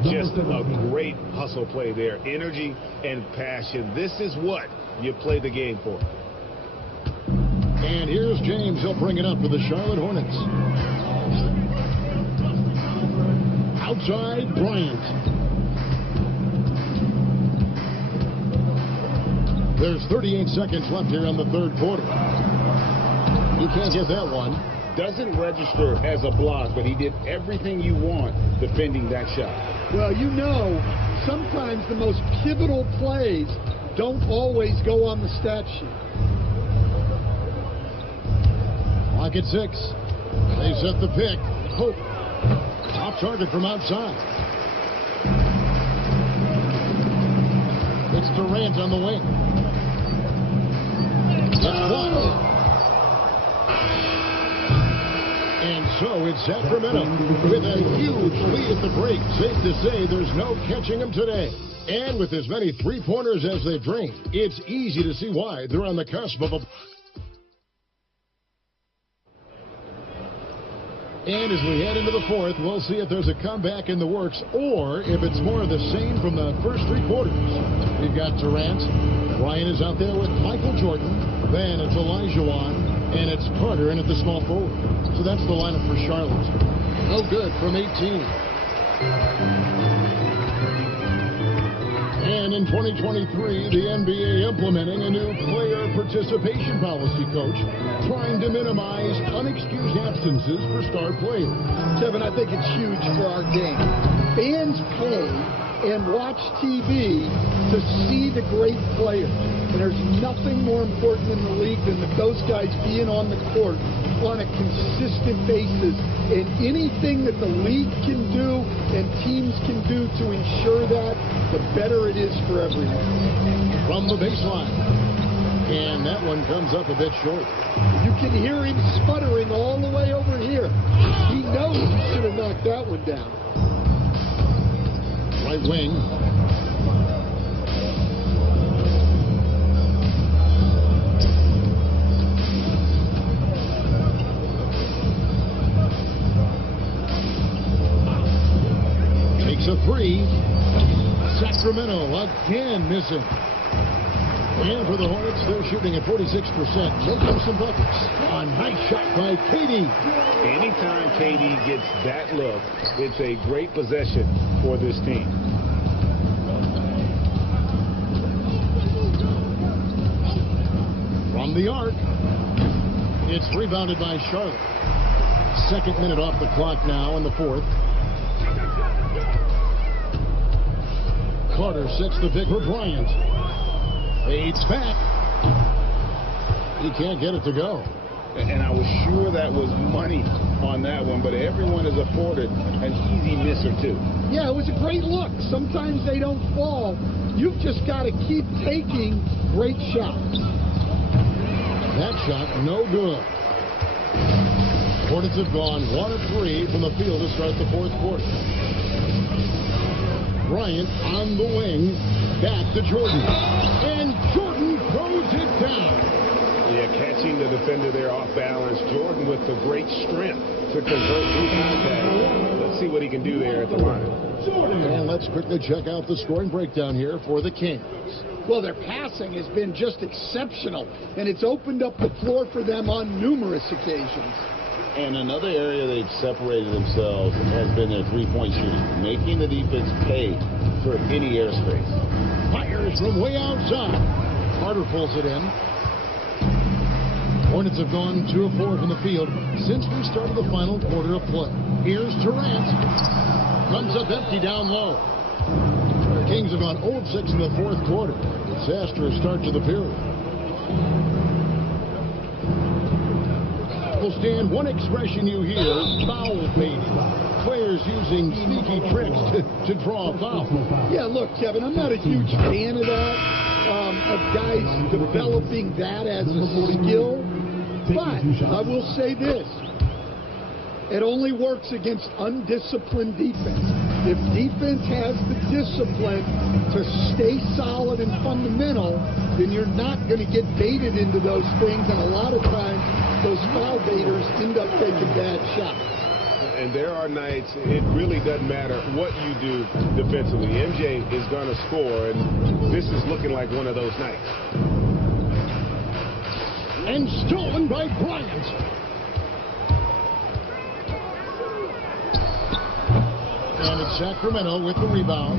Just a great hustle play there. Energy and passion. This is what you play the game for. And here's James. He'll bring it up for the Charlotte Hornets. Outside, Bryant. There's 38 seconds left here in the third quarter. He can't get that one. Doesn't register as a block, but he did everything you want defending that shot. Well, you know, sometimes the most pivotal plays don't always go on the stat sheet. Clock at 6. They set the pick. Hope. Top target from outside. It's Durant on the wing. That's blocked. And so it's Sacramento with a huge lead at the break. Safe to say there's no catching them today. And with as many three-pointers as they've drained, it's easy to see why they're on the cusp of a... And as we head into the fourth, we'll see if there's a comeback in the works or if it's more of the same from the first three quarters. We've got Durant. Ryan is out there with Michael Jordan. Then it's Elijah Wan. And it's Carter in at the small forward. So that's the lineup for Charlotte. No good from 18. And in 2023, the NBA implementing a new player participation policy, Coach, trying to minimize unexcused absences for star players. Kevin, I think it's huge for our game. Fans pay and watch TV to see the great players. And there's nothing more important in the league than those guys being on the court on a consistent basis. And anything that the league can do and teams can do to ensure that, the better it is for everyone. From the baseline. And that one comes up a bit short. You can hear him sputtering all the way over here. He knows he should have knocked that one down. Right wing. Takes a three. Sacramento again missing. And for the Hornets, they're shooting at 46%. No close buckets. A nice shot by KD. Anytime KD gets that look, it's a great possession for this team. From the arc, it's rebounded by Charlotte. Second minute off the clock now in the fourth. Carter sets the pick for Bryant. Fades back. He can't get it to go. And I was sure that was money on that one, but everyone is afforded an easy miss or two. Yeah, it was a great look. Sometimes they don't fall. You've just got to keep taking great shots. That shot, no good. Hornets have gone 1 of 3 from the field to start the fourth quarter. Bryant on the wing, back to Jordan. And Jordan throws it down. Yeah, catching the defender there off balance. Jordan with the great strength to convert through contact. Let's see what he can do there at the line. And let's quickly check out the scoring breakdown here for the Kings. Well, their passing has been just exceptional, and it's opened up the floor for them on numerous occasions. And another area they've separated themselves has been their three-point shooting, making the defense pay for any airspace. Fires from way outside. Carter pulls it in. Hornets have gone 2 of 4 from the field since we started the final quarter of play. Here's Durant. Comes up empty down low. The Kings have gone 0 of 6 in the fourth quarter. Disastrous start to the period. Will stand one expression you hear, foul baiting. Players using sneaky tricks to draw a foul. Yeah, look, Kevin, I'm not a huge fan of that, of guys developing that as a skill. But I will say this. It only works against undisciplined defense. If defense has the discipline to stay solid and fundamental, then you're not going to get baited into those things. And a lot of times, those foul baiters end up taking bad shots. And there are nights it really doesn't matter what you do defensively. MJ is going to score, and this is looking like one of those nights. And stolen by Bryant. And it's Sacramento with the rebound.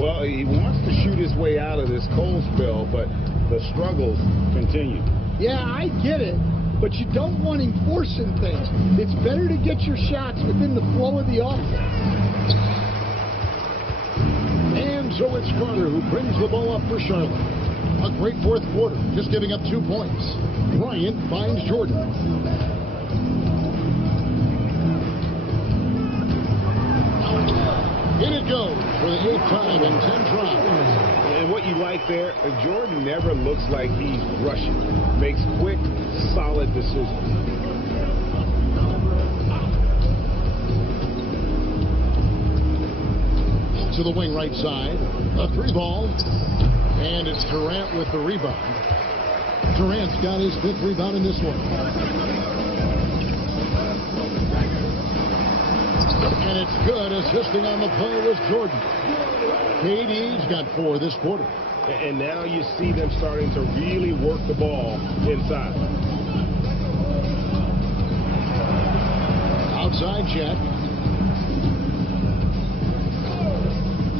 Well, he wants to shoot his way out of this cold spell, but the struggles continue. Yeah, I get it. But you don't want him forcing things. It's better to get your shots within the flow of the offense. And so it's Carter who brings the ball up for Charlotte. A great fourth quarter, just giving up 2 points. Bryant finds Jordan. In it goes for the 8th time in 10 tries. And what you like there, Jordan never looks like he's rushing. Makes quick, solid decisions. To the wing right side. A 3-ball. And it's Durant with the rebound. Durant's got his 5th rebound in this one. And it's good. Assisting on the play was Jordan. KD's got 4 this quarter. And now you see them starting to really work the ball inside. Outside check.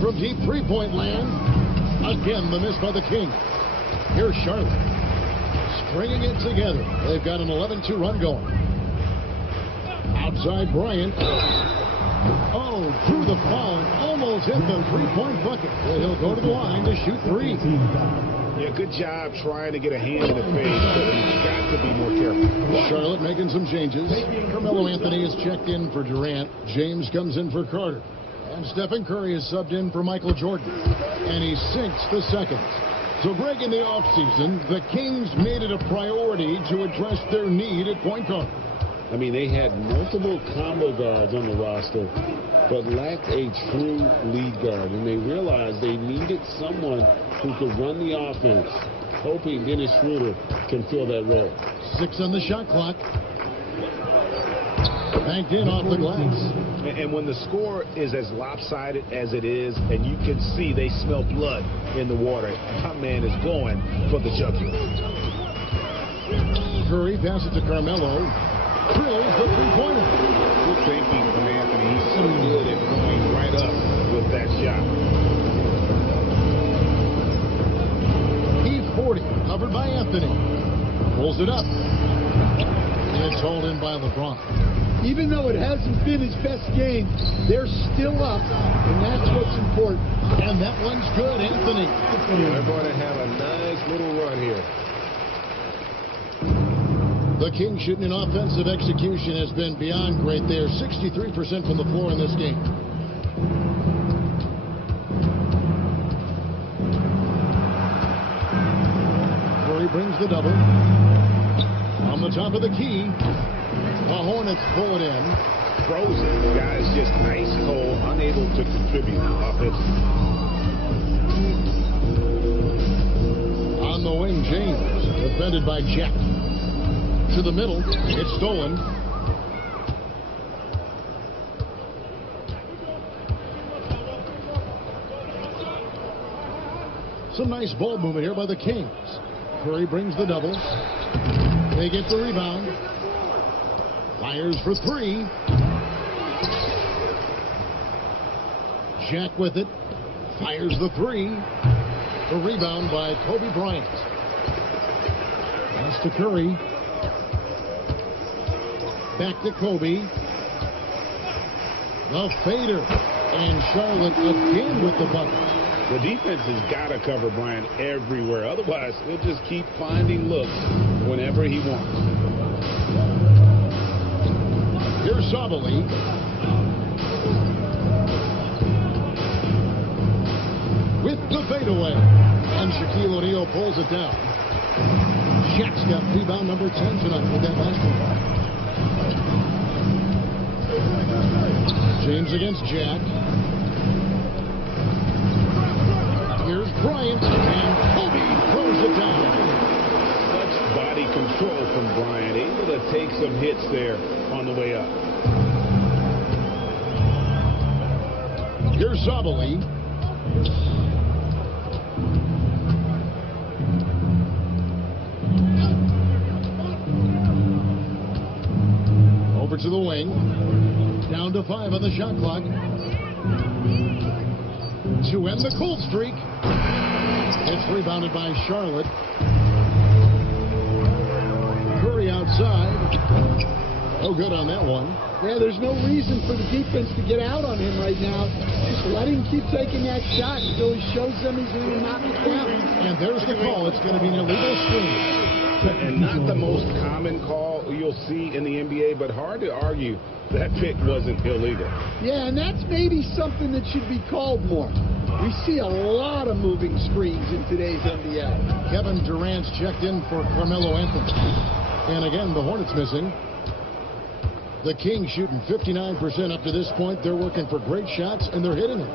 From deep three-point land. Again, the miss by the Kings. Here's Charlotte. Stringing it together. They've got an 11-2 run going. Outside Bryant. Oh, through the foul. Almost hit the three-point bucket. Well, he'll go to the line to shoot 3. Yeah, good job trying to get a hand in the face, but you've got to be more careful. Charlotte making some changes. Carmelo Anthony is checked in for Durant. James comes in for Carter. And Stephen Curry is subbed in for Michael Jordan. And he sinks the seconds. So, Greg, in the offseason, the Kings made it a priority to address their need at point guard. I mean, they had multiple combo guards on the roster, but lacked a true lead guard. And they realized they needed someone who could run the offense, hoping Dennis Schroeder can fill that role. 6 on the shot clock. Banked in off the glass. And when the score is as lopsided as it is, and you can see they smell blood in the water, my man is going for the jugular. Curry passes to Carmelo. Drills the three-pointer. Good thinking from Anthony. He's so good at going right up with that shot. He's 40, covered by Anthony. Pulls it up. And it's hauled in by LeBron. Even though it hasn't been his best game, they're still up, and that's what's important. And that one's good, Anthony. They're going to have a nice little run here. The Kings shooting in offensive execution has been beyond great. They are 63% from the floor in this game. Curry brings the double. On the top of the key. The Hornets pull it in. Frozen. The guy is just ice cold, unable to contribute offensively. On the wing, James, defended by Jack. To the middle, it's stolen. Some nice ball movement here by the Kings. Curry brings the double. They get the rebound. Fires for three. Jack with it. Fires the three. The rebound by Kobe Bryant. Pass to Curry. Back to Kobe. The fader. And Charlotte again with the bucket. The defense has got to cover Bryant everywhere. Otherwise, he'll just keep finding looks whenever he wants. Here's Sabali. With the fadeaway. And Shaquille O'Neal pulls it down. Shaq's got rebound number 10 tonight with that last one. James against Jack. Here's Bryant. And Kobe throws it down. Such body control from Bryant. Able to take some hits there on the way up. Here's Sabali. Over to the wing. Down to 5 on the shot clock. To end the cold streak. It's rebounded by Charlotte. Curry outside. No good on that one. Yeah, there's no reason for the defense to get out on him right now. Just let him keep taking that shot until he shows them he's going to knock it down. And there's the call. It's going to be an illegal screen. And not the most common call you'll see in the NBA, but hard to argue that pick wasn't illegal. Yeah, and that's maybe something that should be called more. We see a lot of moving screens in today's NBA. Kevin Durant's checked in for Carmelo Anthony. And again, the Hornets missing. The Kings shooting 59% up to this point. They're working for great shots, and they're hitting them.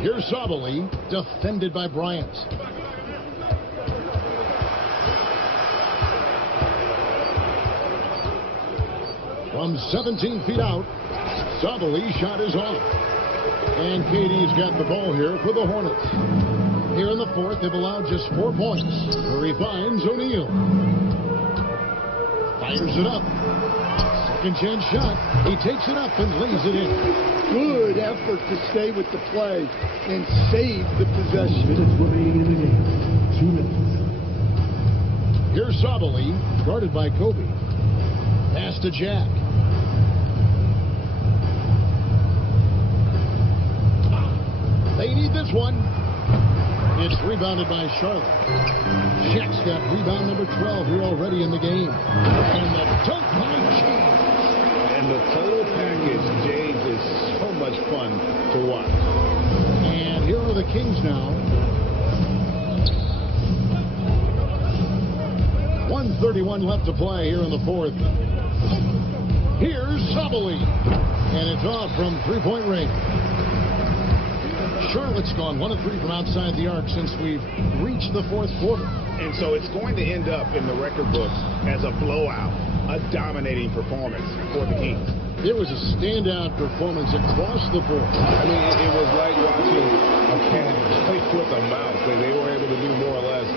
Here's Sabali, defended by Bryant. From 17 feet out, Sabali's shot is off. And KD's got the ball here for the Hornets. Here in the fourth, they've allowed just 4 points. Curry finds O'Neal. Fires it up. Second chance shot. He takes it up and lays it in. Good effort to stay with the play and save the possession. Minutes remaining in the game. 2 minutes. Here's Sabali, guarded by Kobe. Pass to Jack. They need this one. It's rebounded by Charlotte. Shaq's got rebound number 12 here already in the game. And the dunk by James. And the total package, James, is so much fun to watch. And here are the Kings now. 1:31 left to play here in the fourth. Here's Sabali. And it's off from three-point range. Charlotte's gone 1 of 3 from outside the arc since we've reached the fourth quarter. And so it's going to end up in the record books as a blowout. a dominating performance for the Kings. It was a standout performance across the board. I mean, it was like watching a cat play with a mouse. They were able to do more or less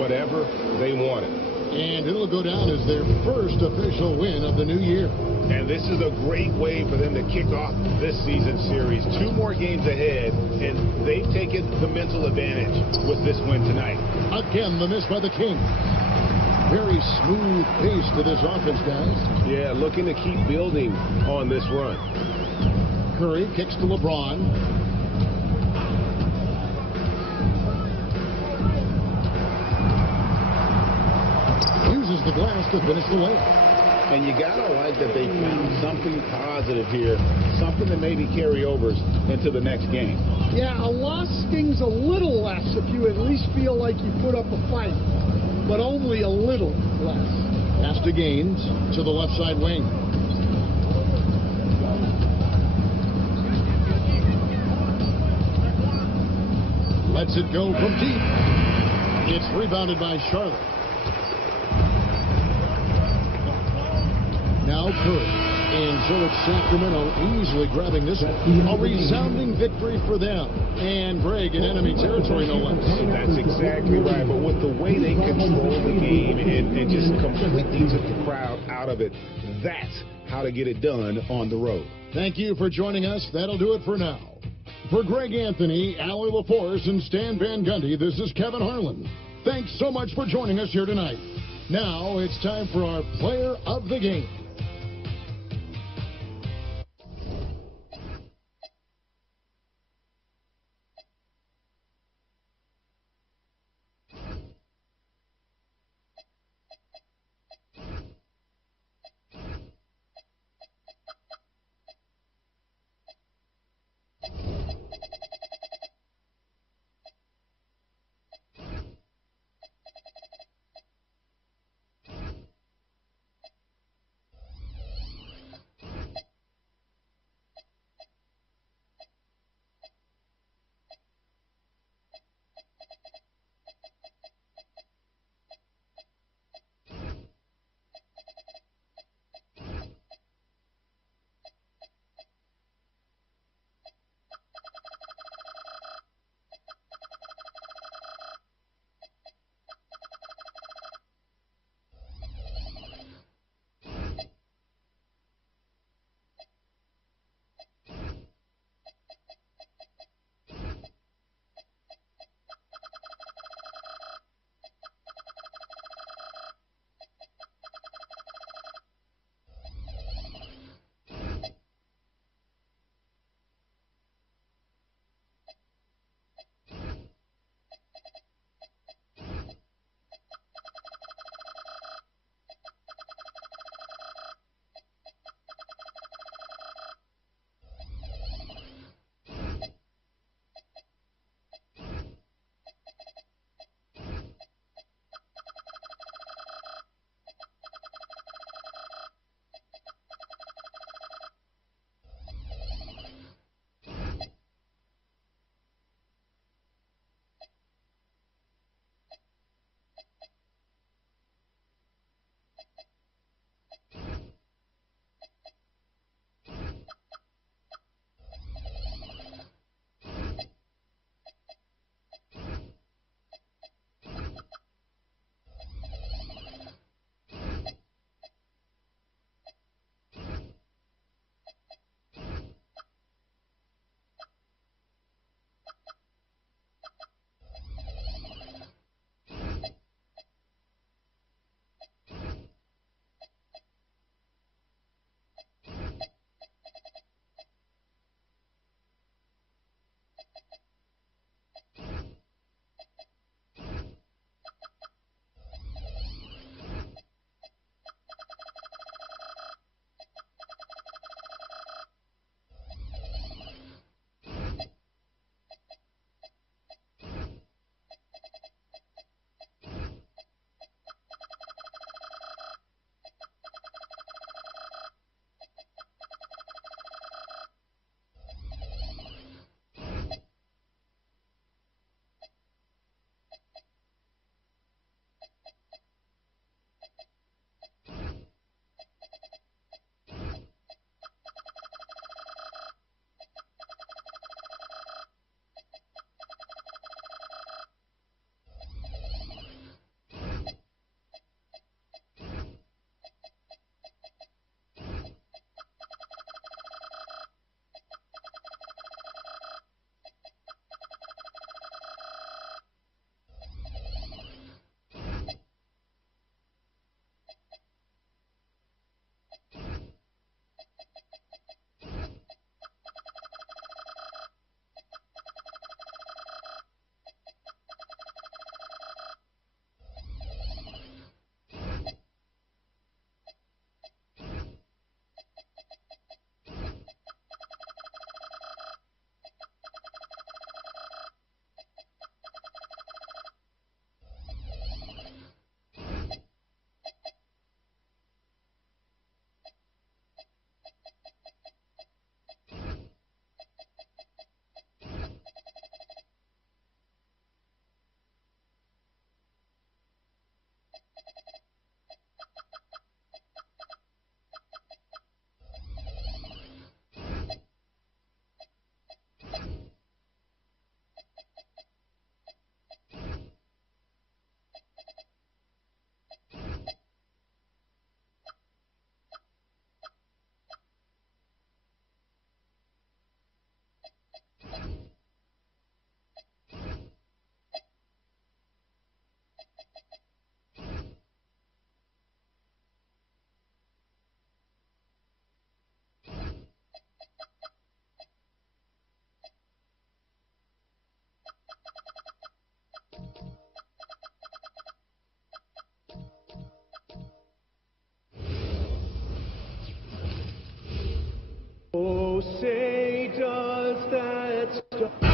whatever they wanted. And it'll go down as their first official win of the new year. And this is a great way for them to kick off this season series. 2 more games ahead, and they've taken the mental advantage with this win tonight. Again, the miss by the Kings. Very smooth pace to this offense, guys. Yeah, looking to keep building on this run. Curry kicks to LeBron. Uses the glass to finish the layup. And you gotta like that they found something positive here, something that maybe carry overs into the next game. Yeah, a loss stings a little less if you at least feel like you put up a fight, but only a little less. Pass to Gaines to the left side wing. Lets it go from deep. It's rebounded by Charlotte. Now Curry. And so it's Sacramento easily grabbing this one. A resounding victory for them. And Greg in enemy territory, no less. That's exactly right. But with the way they control the game and just completely took the crowd out of it, that's how to get it done on the road. Thank you for joining us. That'll do it for now. For Greg Anthony, Allie LaForce, and Stan Van Gundy, this is Kevin Harlan. Thanks so much for joining us here tonight. Now it's time for our player of the game.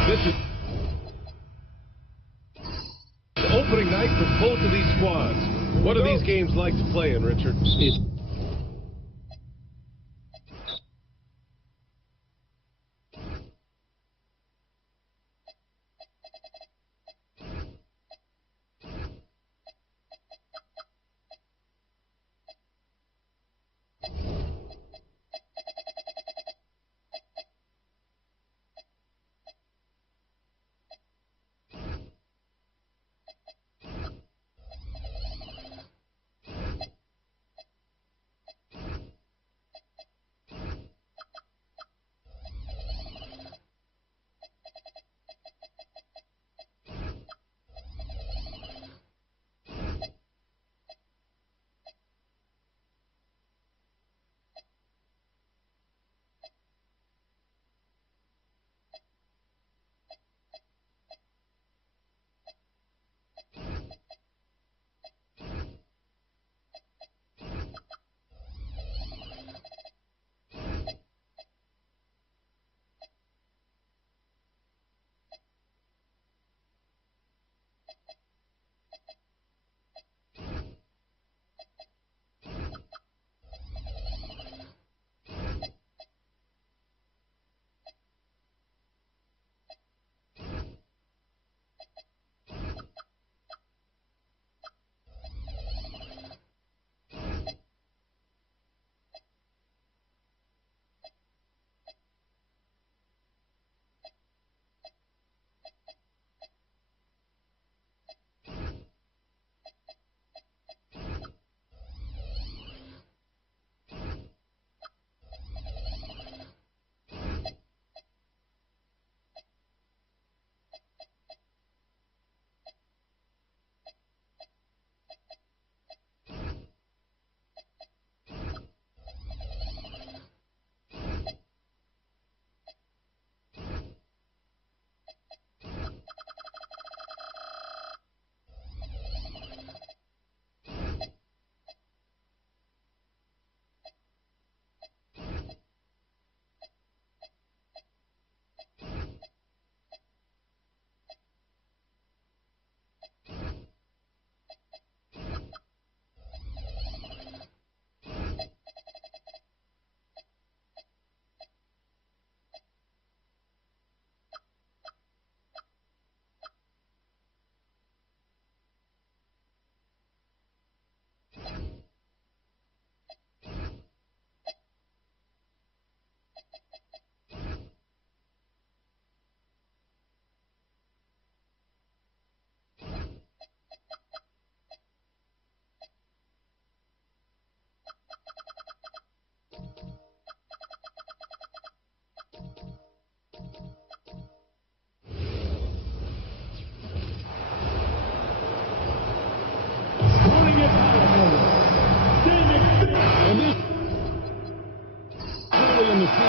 This is the opening night for both of these squads. What do these games like to play in, Richard?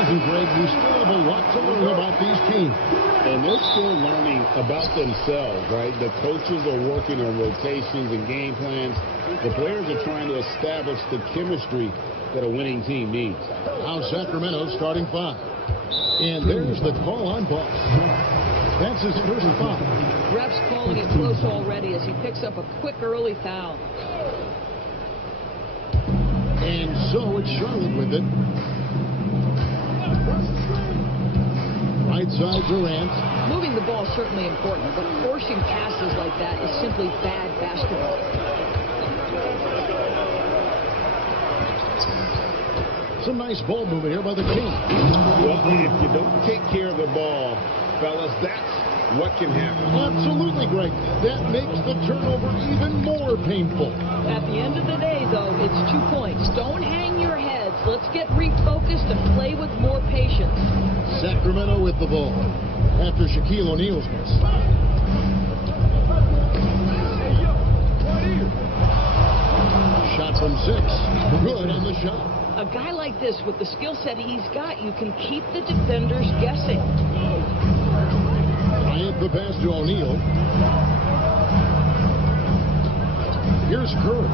season, Greg, we still have a lot to learn about these teams. And they're still learning about themselves, right? The coaches are working on rotations and game plans. The players are trying to establish the chemistry that a winning team needs. Now Sacramento starting five. And there's the call on ball. That's his first foul. Ref's calling it close already as he picks up a quick early foul. And so it's Charlotte with it. Right side Durant. Moving the ball is certainly important, but forcing passes like that is simply bad basketball. Some nice ball movement here by the Kings. Well, if you don't take care of the ball, fellas, that's what can happen. Absolutely, Greg. That makes the turnover even more painful. At the end of the day, though, it's 2 points. Don't hang your heads. Let's get refocused and play with more patience. Sacramento with the ball after Shaquille O'Neal's miss. Shot from 6. Good on the shot. A guy like this, with the skill set he's got, you can keep the defenders guessing. Bryant the pass to O'Neal. Here's Curry.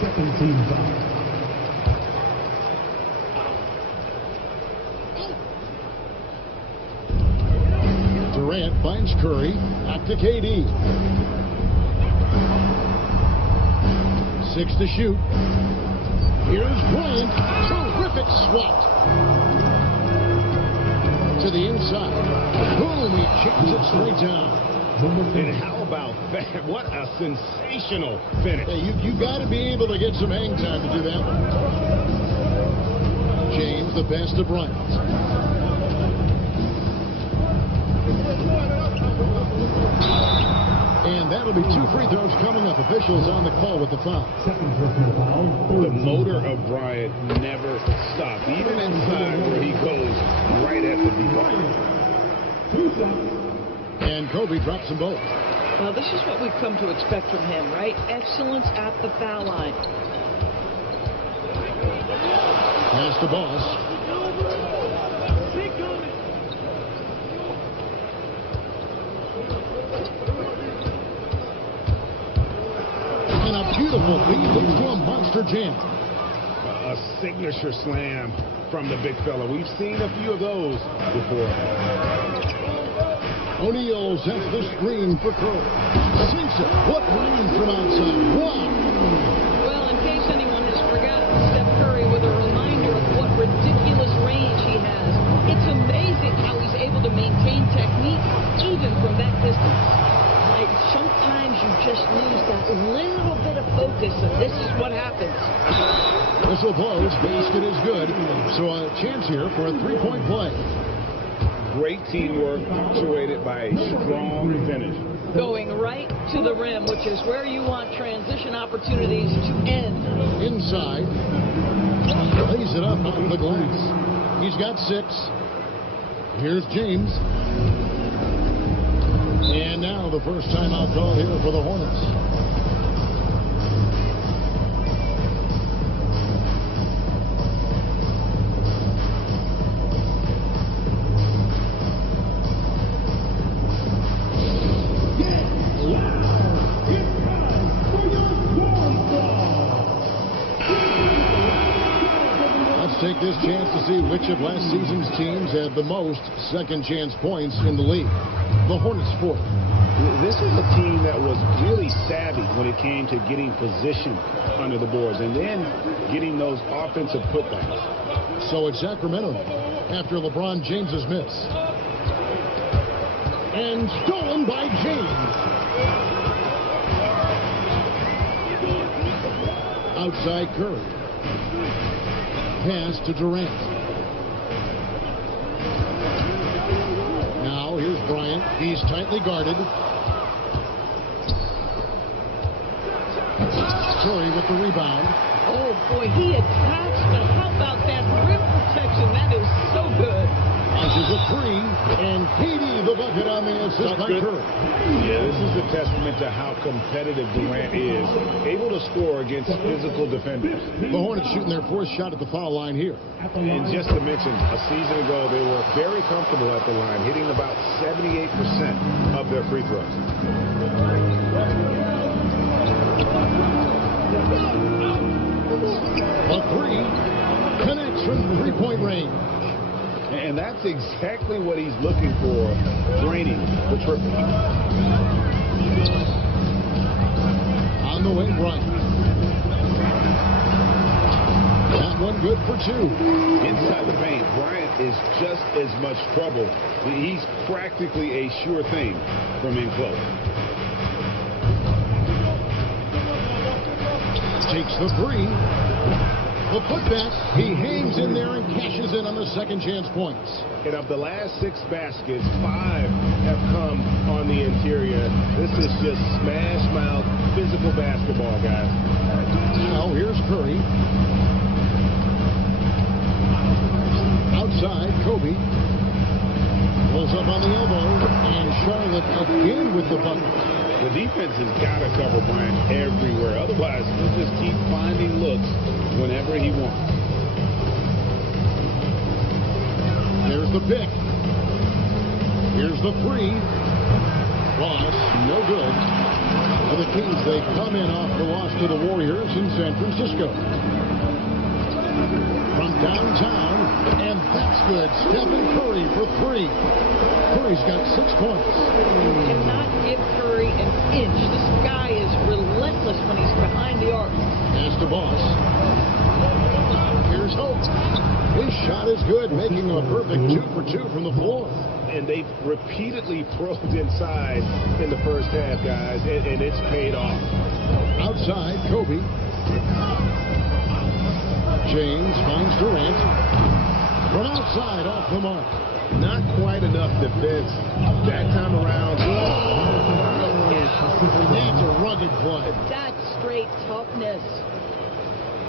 17 foul. Durant finds Curry. Back to KD. 6 to shoot. Here's Bryant. Terrific swat. To the inside. Boom, he kicks it straight down. And how about that? What a sensational finish. Hey, you got to be able to get some hang time to do that one. James, the pass to Bryant. And that'll be 2 free throws coming up. Officials on the call with the foul. The motor of Bryant never stops, even inside where he goes right at the deep. And Kobe drops them both. Well, this is what we've come to expect from him, right? Excellence at the foul line. Pass to Boss. And a beautiful feed to a monster jam. A signature slam from the big fella. We've seen a few of those before. O'Neal sets the screen for Curry. Sinks it. What range from outside. Wow. Well, in case anyone has forgotten, Steph Curry with a reminder of what ridiculous range he has. It's amazing how he's able to maintain technique even from that distance. Like, sometimes you just lose that little bit of focus, and this is what happens. Whistle blows. Basket is good. So a chance here for a three-point play. Great teamwork punctuated by a strong finish. Going right to the rim, which is where you want transition opportunities to end. Inside. Lays it up on the glass. He's got 6. Here's James. And now the first timeout call here for the Hornets. Take this chance to see which of last season's teams had the most second chance points in the league. The Hornets 4th. This is a team that was really savvy when it came to getting position under the boards and then getting those offensive putbacks. So it's Sacramento after LeBron James's miss. And stolen by James. Outside Curry. Pass to Durant. Now here's Bryant. He's tightly guarded. Curry with the rebound. Oh boy, he attacks, but how about that rim protection? That is so good. Launches a 3, and KD the bucket on the assist by Curry. Yeah, this is a testament to how competitive Durant is, able to score against physical defenders. The Hornets shooting their 4th shot at the foul line here. And just to mention, a season ago, they were very comfortable at the line, hitting about 78% of their free throws. A 3 connects from 3-point range. And that's exactly what he's looking for, draining the triple. On the way, Bryant. That one good for 2. Inside the paint, Bryant is just as much trouble. He's practically a sure thing from in close. Takes the 3. The putback, he hangs in there and cashes in on the second chance points. And of the last 6 baskets, 5 have come on the interior. This is just smash mouth physical basketball, guys. Now here's Curry. Outside, Kobe. Pulls up on the elbow, and Charlotte again with the bucket. The defense has got to cover Bryant everywhere. Otherwise, he'll just keep finding looks whenever he wants. There's the pick. Here's the 3. Boss, no good. For the Kings, they come in off the loss to the Warriors in San Francisco. From downtown, and that's good. Stephen Curry for 3. Curry's got 6 points. You cannot give Curry an inch. This guy is relentless when he's behind the arc. Pass to Boss. Here's Hope. His shot is good, making a perfect 2 for 2 from the floor. And they've repeatedly probed inside in the first half, guys, and it's paid off. Outside, Kobe. James finds Durant. From outside, off the mark. Not quite enough defense that time around. He needs a rugged play. That's straight toughness.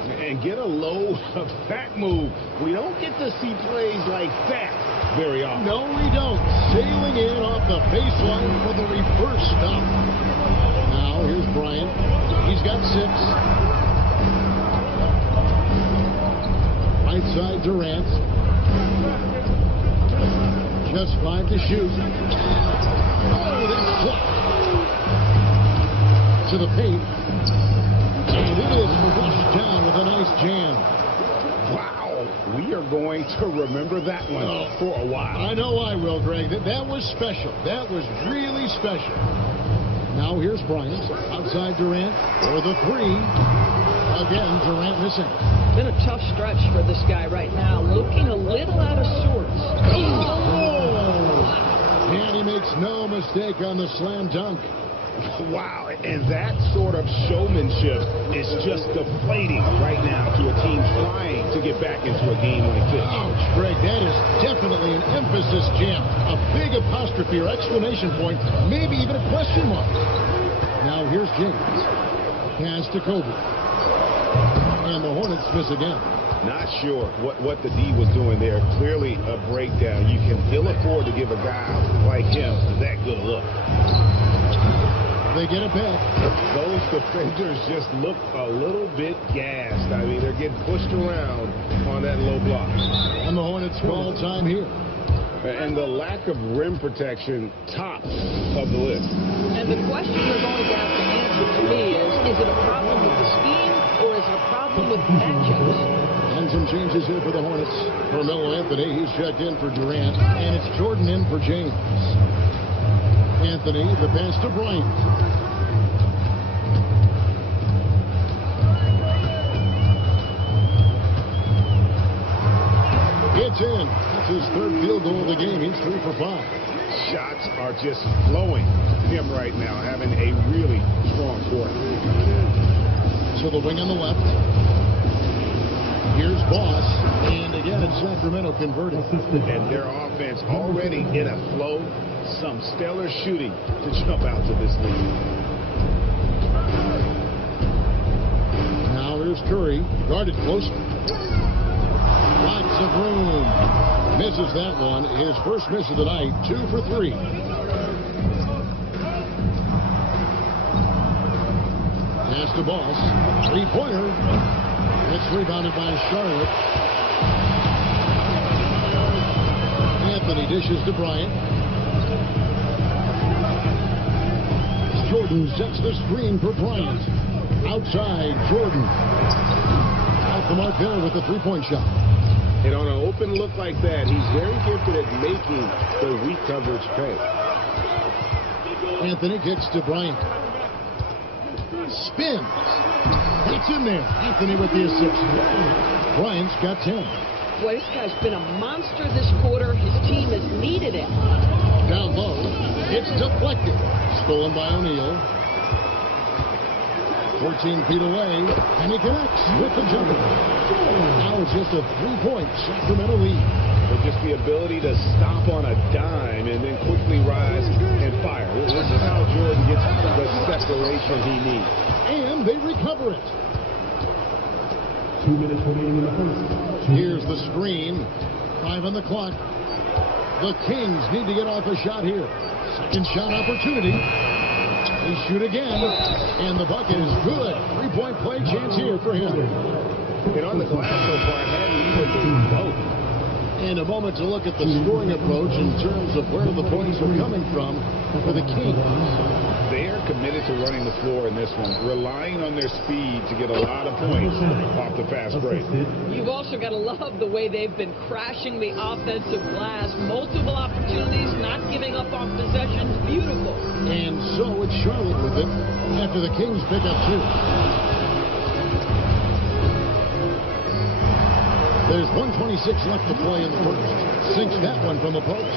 And get a load of that move. We don't get to see plays like that very often. No, we don't. Sailing in off the baseline for the reverse stop. Now, here's Bryant. He's got 6. Right side, Durant. Just 5 to shoot. Oh, that's blocked. To the paint. And it is flushed down with a nice jam. Wow. We are going to remember that one for a while. I know I will, Greg. That was special. That was really special. Now here's Bryant. Outside Durant for the 3. Again, Durant missing. Been a tough stretch for this guy right now. Looking a little out of sorts. Oh! And he makes no mistake on the slam dunk. Wow, and that sort of showmanship is just deflating right now to a team trying to get back into a game like this. Ouch, Greg, that is definitely an emphasis jam. A big apostrophe or exclamation point, maybe even a question mark. Now here's James. Pass to Kobe. And the Hornets miss again. Not sure what the D was doing there. Clearly a breakdown. You can ill afford to give a guy like him that good a look. They get it back. Those defenders just look a little bit gassed. I mean, they're getting pushed around on that low block. And the Hornets call time here. And the lack of rim protection, top of the list. And the question you're going to have to answer to me is it a problem with the scheme or is it a problem with matchups? And some changes here for the Hornets. Carmelo Anthony, he's checked in for Durant. And it's Jordan in for James. Anthony, the pass to Bryant. It's in. That's his 3rd field goal of the game. He's 3 for 5. Shots are just flowing him right now, having a really strong quarter. So the wing on the left. Here's Boss. And again, it's Sacramento converted. And their offense already in a flow. Some stellar shooting to jump out to this lead. Now here's Curry, guarded close. Lots of room. Misses that one. His first miss of the night, 2 for 3. Pass to Boss. 3-pointer. It's rebounded by Charlotte. Anthony dishes to Bryant. Jordan sets the screen for Bryant. Outside, Jordan. Off the mark there with a 3-point shot. And on an open look like that, he's very gifted at making the weak coverage pay. Anthony kicks to Bryant. Spins. That's in there. Anthony with the assist. Bryant's got 10. Boy, this guy's been a monster this quarter. His team has needed it. Down low. It's deflected. Stolen by O'Neal. 14 feet away, and he connects with the jumper. Now it's just a 3-point Sacramento lead. With just the ability to stop on a dime and then quickly rise and fire. This is how Jordan gets the separation he needs. And they recover it. 2 minutes remaining in the first. Here's the screen. 5 on the clock. The Kings need to get off a shot here. Second shot opportunity. They shoot again, and the bucket is good. 3-point play chance here for him. And on the glass so far, hadn't even been both. And a moment to look at the scoring approach in terms of where the points are coming from for the Kings. They're committed to running the floor in this one, relying on their speed to get a lot of points off the fast break. You've also got to love the way they've been crashing the offensive glass. Multiple opportunities, not giving up on possessions. Beautiful. And so it's Charlotte with it after the Kings pick up 2. There's 126 left to play in the first. Sinks that one from the post.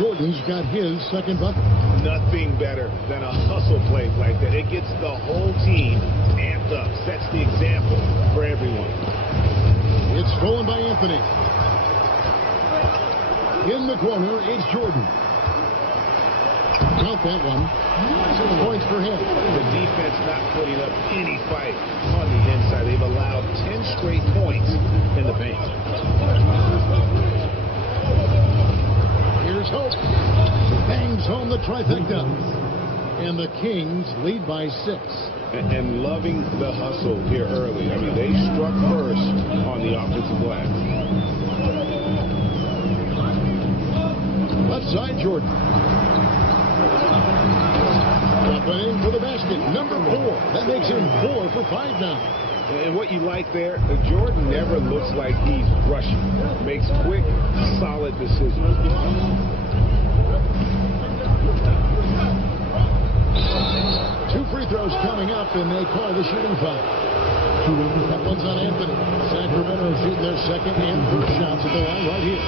Jordan's got his second bucket. Nothing better than a hustle play like that. It gets the whole team amped up, sets the example for everyone. It's stolen by Anthony. In the corner, it's Jordan. Count that one. 6 points for him. The defense not putting up any fight on the inside. They've allowed 10 straight points in the paint. Here's Hope. Bangs home the trifecta. And the Kings lead by 6. And loving the hustle here early. I mean, they struck first on the offensive glass. Left side, Jordan. Up and in for the basket. Number 4. That makes him 4 for 5 now. And what you like there, Jordan never looks like he's rushing. Makes quick, solid decisions. 2 free throws coming up, and they call the shooting foul. That one's on Anthony. Sacramento shooting their second and first shots at the line right here.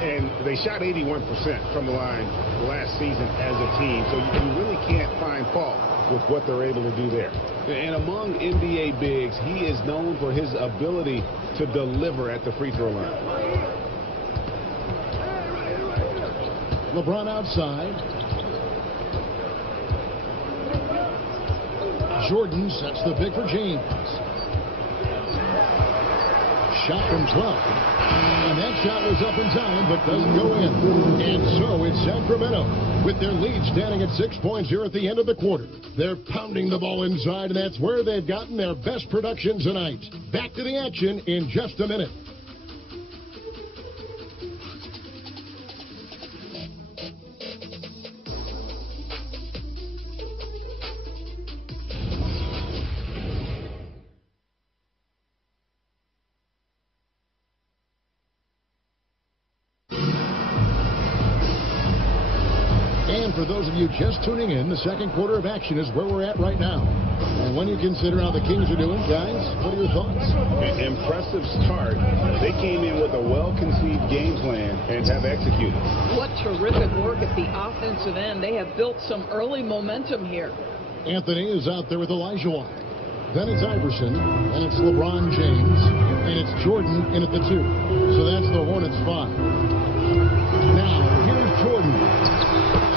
And they shot 81% from the line last season as a team, so you really can't find fault with what they're able to do there. And among NBA bigs, he is known for his ability to deliver at the free throw line. LeBron outside. Jordan sets the pick for James. Shot from 12. And that shot was up in time, but doesn't go in. And so it's Sacramento with their lead standing at 6 points here at the end of the quarter. They're pounding the ball inside, and that's where they've gotten their best production tonight. Back to the action in just a minute. For those of you just tuning in, the second quarter of action is where we're at right now. And when you consider how the Kings are doing, guys, what are your thoughts? Impressive start. They came in with a well-conceived game plan and have executed. What terrific work at the offensive end. They have built some early momentum here. Anthony is out there with Elijah White. Then it's Iverson, and it's LeBron James, and it's Jordan in at the 2. So that's the Hornets 5. Now, here's Jordan.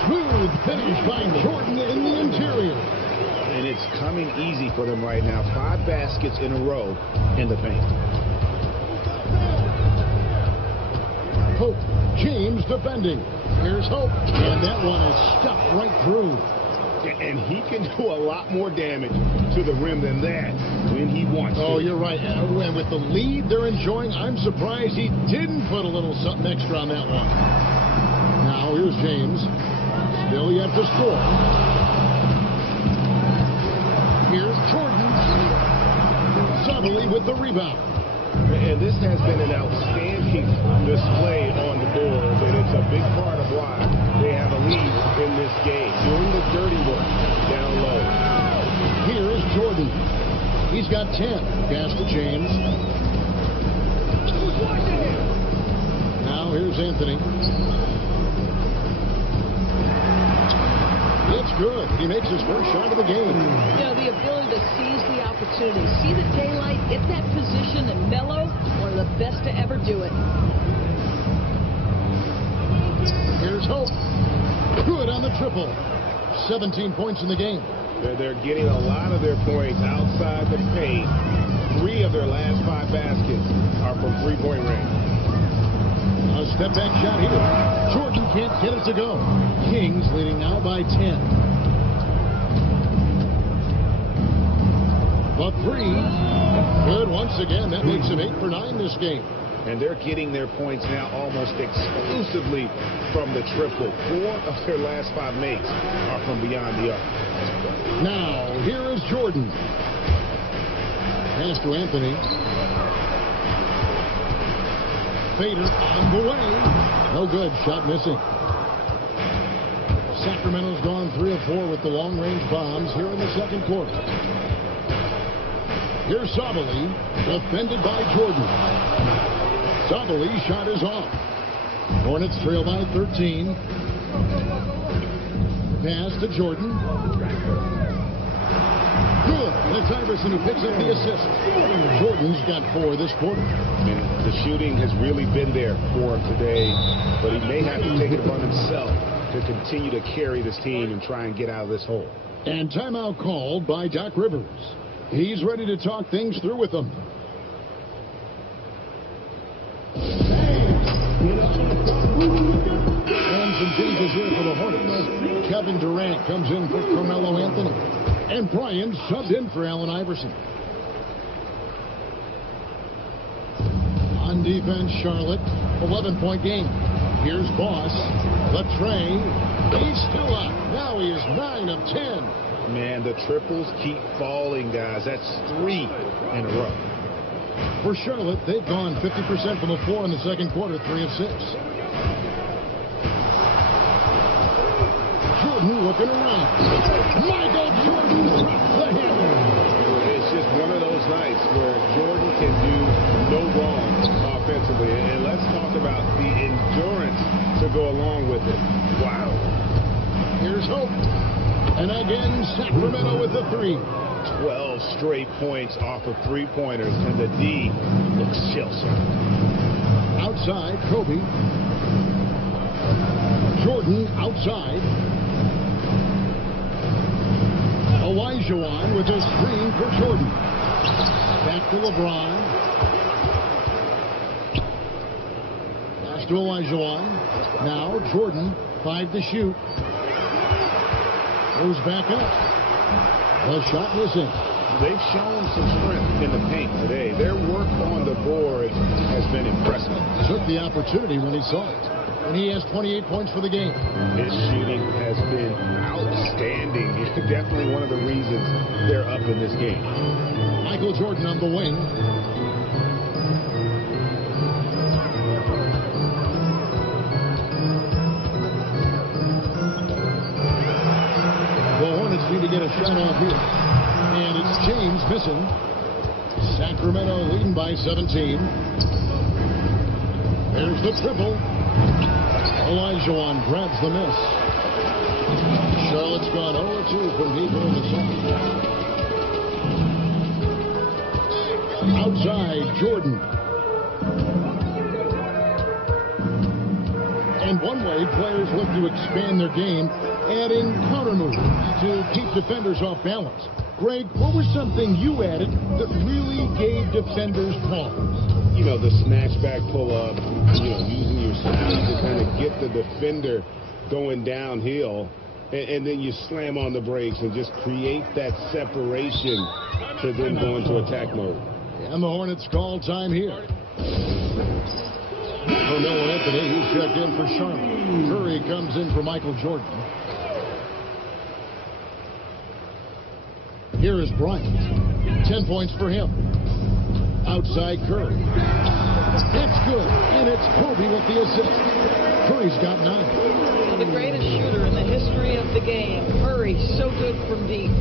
Smooth finish by Jordan in the interior. And it's coming easy for them right now. 5 baskets in a row in the paint. Hope. James defending. Here's Hope. And that one is stuck right through. And he can do a lot more damage to the rim than that when he wants to. Oh, you're right. And with the lead they're enjoying, I'm surprised he didn't put a little something extra on that one. Now here's James. Still yet to score. Here's Jordan. Suddenly with the rebound. And this has been an outstanding display on the board, and it's a big part of why they have a lead in this game. Doing the dirty work down low. Here's Jordan. He's got 10. Pass to James. Now here's Anthony. It's good. He makes his first shot of the game. You know, the ability to seize the opportunity, see the daylight, get that position, and mellow, one of the best to ever do it. Here's Hope. Good on the triple. 17 points in the game. They're getting a lot of their points outside the paint. 3 of their last 5 baskets are from three-point range. A step-back shot here. Jordan can't get it to go. Kings leading now by 10. The 3. Good once again. That makes him 8 for 9 this game. And they're getting their points now almost exclusively from the triple. 4 of their last 5 makes are from beyond the arc. Now, here is Jordan. Pass to Anthony. Fader on the way. No good. Shot missing. Sacramento's gone 3 of 4 with the long-range bombs here in the second quarter. Here's Sabali, defended by Jordan. Sabali's shot is off. Hornets trail by 13. Pass to Jordan. Good. It's Iverson who picks up the assist. Jordan's got 4 this quarter. And the shooting has really been there for him today, but he may have to take it upon himself to continue to carry this team and try and get out of this hole. And timeout called by Doc Rivers. He's ready to talk things through with them. And some changes here for the Hornets. Kevin Durant comes in for Carmelo Anthony. And Brian subbed in for Allen Iverson. On defense, Charlotte, 11-point game. Here's Boss. Latre. He's still up. Now he is 9 of 10. Man, the triples keep falling, guys. That's 3 in a row. For Charlotte, they've gone 50% from the floor in the second quarter, 3 of 6. Jordan looking around. Michael Jordan drops the hammer. It's just one of those nights where Jordan can do no wrong offensively. And let's talk about the endurance to go along with it. Wow. Here's Hope. And again, Sacramento with the 3. 12 straight points off of 3-pointers, and the D looks shell-shocked. Outside, Kobe. Jordan outside. Olajuwon with a screen for Jordan. Back to LeBron. Pass to Olajuwon. Now Jordan, 5 to shoot. Goes back up. The shot missing. They've shown some strength in the paint today. Their work on the board has been impressive. Took the opportunity when he saw it. And he has 28 points for the game. His shooting has been outstanding. It's definitely one of the reasons they're up in this game. Michael Jordan on the wing. The Hornets need to get a shot off here. And it's James missing. Sacramento leading by 17. There's the triple. Olajuwon grabs the miss. Charlotte's gone 0-2 from deep in the second. Outside, Jordan. And one way players look to expand their game, adding counter moves to keep defenders off balance. Greg, what was something you added that really gave defenders pause? You know, the snatch back pull-up, using your speed to kind of get the defender going downhill, and then you slam on the brakes and just create that separation to then go into attack mode. And the Hornets call time here. Carmelo Anthony, he's checked in for Charlotte. Curry comes in for Michael Jordan. Here is Bryant. 10 points for him. Outside Curry. That's good. And it's Kobe with the assist. Curry's got 9. Well, the greatest shooter in the history of the game. Curry, so good from deep.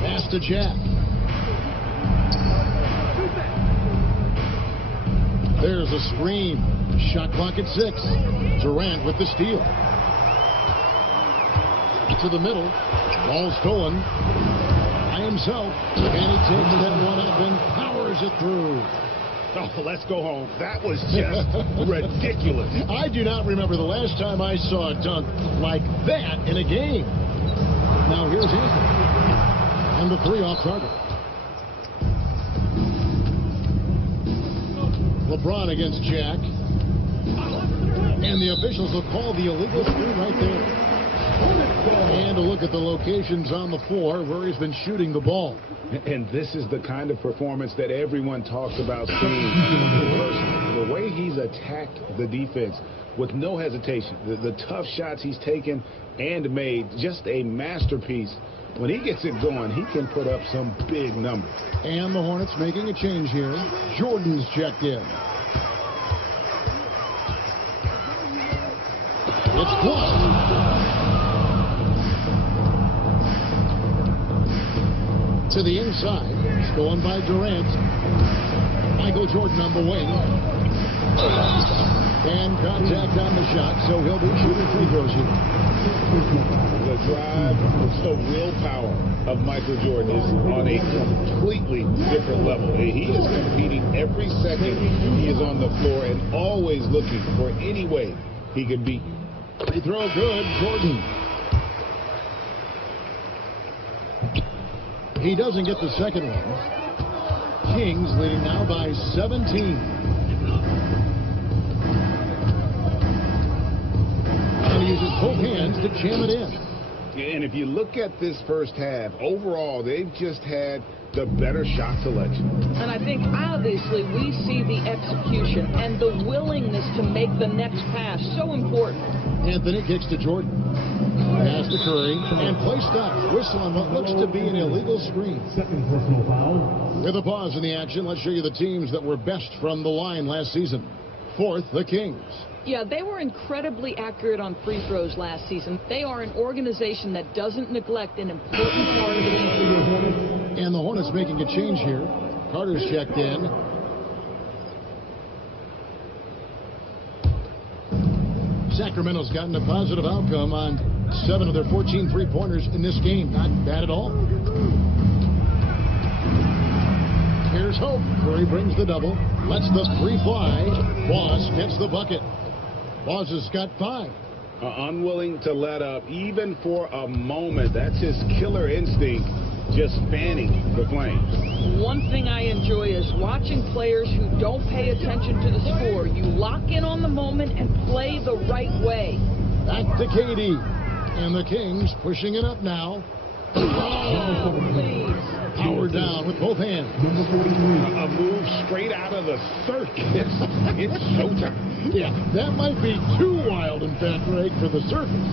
Pass to Jack. There's a screen. Shot clock at 6. Durant with the steal. To the middle. Ball stolen by himself. And he takes that one up and powers it through. Oh, let's go home. That was just ridiculous. I do not remember the last time I saw a dunk like that in a game. Now here's Anthony. And the 3 off target. LeBron against Jack. And the officials will call the illegal screen right there. And a look at the locations on the floor where he's been shooting the ball. And this is the kind of performance that everyone talks about seeing. The way he's attacked the defense with no hesitation, the tough shots he's taken and made, just a masterpiece. When he gets it going, he can put up some big numbers. And the Hornets making a change here. Jordan's checked in. It's blocked. To the inside. Stolen by Durant. Michael Jordan on the wing. And contact on the shot, so he'll be shooting free throws here. The drive, the willpower of Michael Jordan is on a completely different level. He is competing every second he is on the floor and always looking for any way he can beat. Free throw good, Jordan. He doesn't get the second one. Kings leading now by 17. And he uses both hands to jam it in. And if you look at this first half, overall, they've just had the better shot selection. And I think, obviously, we see the execution and the willingness to make the next pass so important. Anthony kicks to Jordan. Pass to Curry. And play stops. Whistle on what looks to be an illegal screen. Second personal foul. With a pause in the action, let's show you the teams that were best from the line last season. Fourth, the Kings. Yeah, they were incredibly accurate on free throws last season. They are an organization that doesn't neglect an important part of the game. And the Hornets making a change here. Carter's checked in. Sacramento's gotten a positive outcome on 7 of their 14 three-pointers in this game. Not bad at all. Here's hope. Curry brings the double. Lets the three fly. Boss gets the bucket. Boss has got 5. Unwilling to let up, even for a moment. That's his killer instinct, just fanning the flames. One thing I enjoy is watching players who don't pay attention to the score. You lock in on the moment and play the right way. Back to KD. And the Kings pushing it up now. Oh, please. Power down with both hands. A move straight out of the circus. It's showtime. Yeah, that might be too wild, in fact, Greg, for the circus.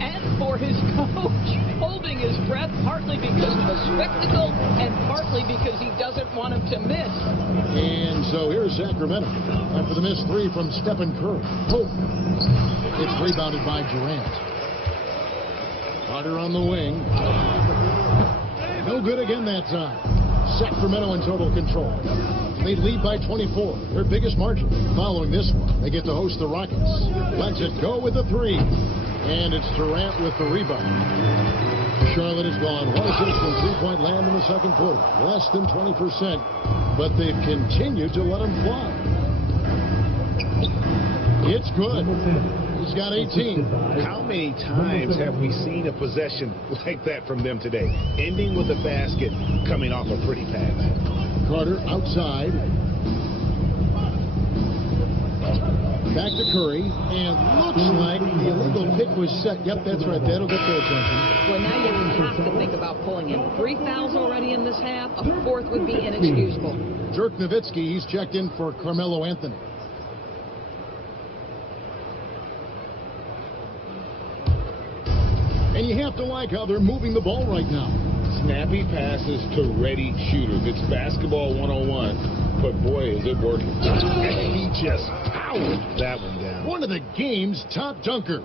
And for his coach, holding his breath, partly because of the spectacle and partly because he doesn't want him to miss. And so here's Sacramento after the missed 3 from Stephen Curry. Oh, it's rebounded by Durant. Carter on the wing. No good again that time. Sacramento in total control. They lead by 24, their biggest margin. Following this one, they get to host the Rockets. Lets it go with the 3. And it's Durant with the rebound. Charlotte has gone 1 assist from three-point land in the second quarter. Less than 20%, but they've continued to let him fly. It's good. He's got 18. How many times have we seen a possession like that from them today? Ending with a basket, coming off a pretty pass. Carter outside. Back to Curry, and looks like the illegal pick was set. Yep, that's right. That'll get their attention. Well, now you have to think about pulling him. 3 fouls already in this half. A 4th would be inexcusable. Dirk Nowitzki, he's checked in for Carmelo Anthony. And you have to like how they're moving the ball right now. Snappy passes to ready shooters. It's basketball 101, but boy, is it working. And he just powered that one down. One of the game's top dunkers.